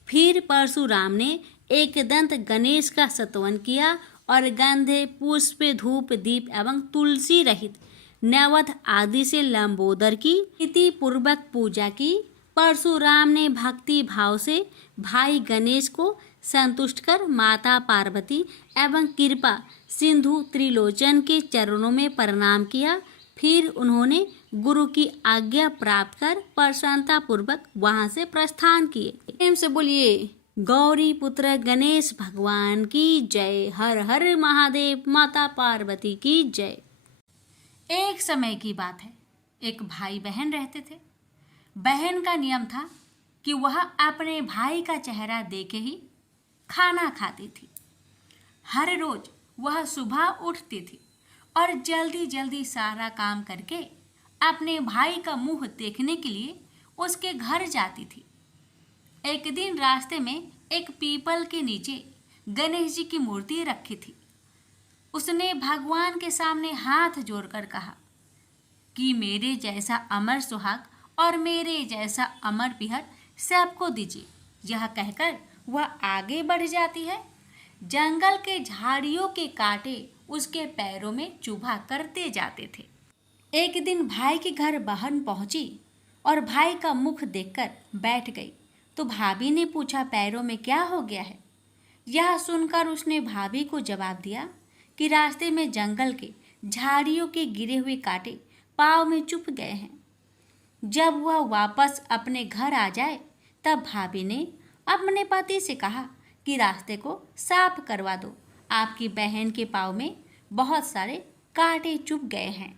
फिर परशुराम ने एकदंत गणेश का स्तवन किया और गंधे, पुष्प, धूप, दीप एवं तुलसी रहित नैवेद्य आदि से लंबोदर की विधि पूर्वक पूजा की। परशुराम ने भक्ति भाव से भाई गणेश को संतुष्ट कर माता पार्वती एवं कृपा सिंधु त्रिलोचन के चरणों में प्रणाम किया। फिर उन्होंने गुरु की आज्ञा प्राप्त कर प्रसन्नता पूर्वक वहां से प्रस्थान किए। प्रेम से बोलिए गौरी पुत्र गणेश भगवान की जय। हर हर महादेव। माता पार्वती की जय। एक समय की बात है, एक भाई बहन रहते थे। बहन का नियम था कि वह अपने भाई का चेहरा देखे ही खाना खाती थी। हर रोज वह सुबह उठती थी और जल्दी जल्दी सारा काम करके अपने भाई का मुंह देखने के लिए उसके घर जाती थी। एक दिन रास्ते में एक पीपल के नीचे गणेश जी की मूर्ति रखी थी। उसने भगवान के सामने हाथ जोड़कर कहा कि मेरे जैसा अमर सुहाग और मेरे जैसा अमर पिहर सबको दीजिए। यह कहकर वह आगे बढ़ जाती है। जंगल के झाड़ियों के कांटे उसके पैरों में चुभा करते जाते थे। एक दिन भाई के घर बहन पहुंची और भाई का मुख देखकर बैठ गई तो भाभी ने पूछा, पैरों में क्या हो गया है? यह सुनकर उसने भाभी को जवाब दिया कि रास्ते में जंगल के झाड़ियों के गिरे हुए कांटे पाँव में चुभ गए हैं। जब वह वापस अपने घर आ जाए तब भाभी ने अपने पति से कहा कि रास्ते को साफ करवा दो, आपकी बहन के पाँव में बहुत सारे कांटे चुभ गए हैं।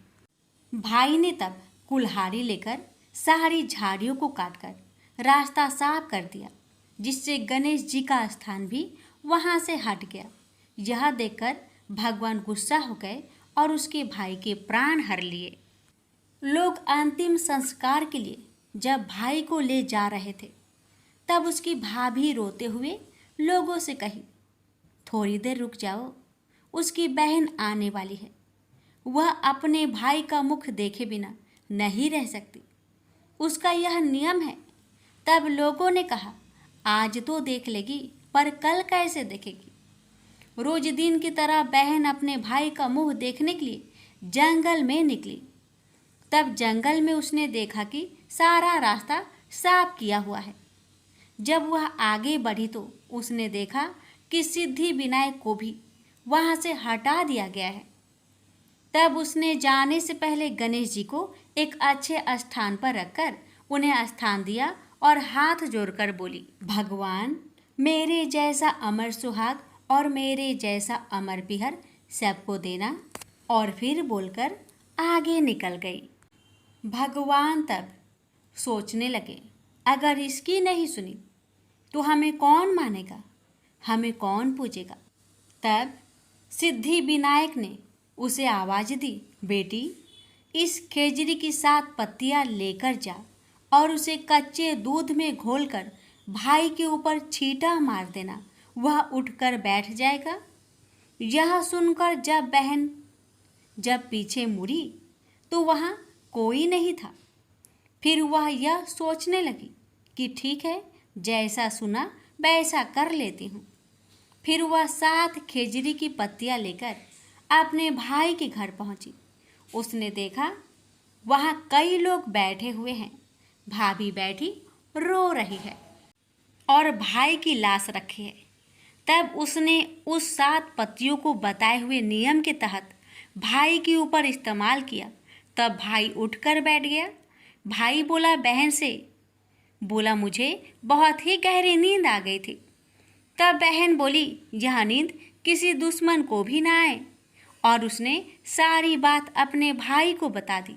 भाई ने तब कुल्हाड़ी लेकर सारी झाड़ियों को काटकर रास्ता साफ कर दिया, जिससे गणेश जी का स्थान भी वहां से हट गया। यह देखकर भगवान गुस्सा हो गए और उसके भाई के प्राण हर लिए। लोग अंतिम संस्कार के लिए जब भाई को ले जा रहे थे तब उसकी भाभी रोते हुए लोगों से कही, थोड़ी देर रुक जाओ, उसकी बहन आने वाली है। वह अपने भाई का मुख देखे बिना नहीं रह सकती, उसका यह नियम है। तब लोगों ने कहा, आज तो देख लेगी पर कल कैसे देखेगी? रोज दिन की तरह बहन अपने भाई का मुंह देखने के लिए जंगल में निकली। तब जंगल में उसने देखा कि सारा रास्ता साफ किया हुआ है। जब वह आगे बढ़ी तो उसने देखा कि सिद्धि विनायक को भी वहां से हटा दिया गया है। तब उसने जाने से पहले गणेश जी को एक अच्छे स्थान पर रखकर उन्हें स्थान दिया और हाथ जोड़कर बोली, भगवान मेरे जैसा अमर सुहाग और मेरे जैसा अमर पिहर सबको देना। और फिर बोलकर आगे निकल गई। भगवान तब सोचने लगे, अगर इसकी नहीं सुनी तो हमें कौन मानेगा, हमें कौन पूजेगा? तब सिद्धि विनायक ने उसे आवाज़ दी, बेटी इस खेजड़ी की 7 पत्तियां लेकर जा और उसे कच्चे दूध में घोलकर भाई के ऊपर छींटा मार देना, वह उठकर बैठ जाएगा। यह सुनकर जब बहन पीछे मुड़ी तो वहाँ कोई नहीं था। फिर वह यह सोचने लगी कि ठीक है, जैसा सुना वैसा कर लेती हूँ। फिर वह 7 खेजड़ी की पत्तियां लेकर अपने भाई के घर पहुँची। उसने देखा वहाँ कई लोग बैठे हुए हैं। भाभी बैठी रो रही है और भाई की लाश रखी है। तब उसने उस 7 पत्तियों को बताए हुए नियम के तहत भाई के ऊपर इस्तेमाल किया। तब भाई उठकर बैठ गया। भाई बोला बहन से, बोला मुझे बहुत ही गहरी नींद आ गई थी। तब बहन बोली, यह नींद किसी दुश्मन को भी ना आए। और उसने सारी बात अपने भाई को बता दी।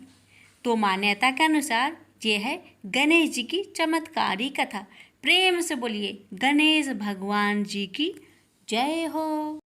तो मान्यता के अनुसार ये है गणेश जी की चमत्कारी कथा। प्रेम से बोलिए गणेश भगवान जी की जय हो।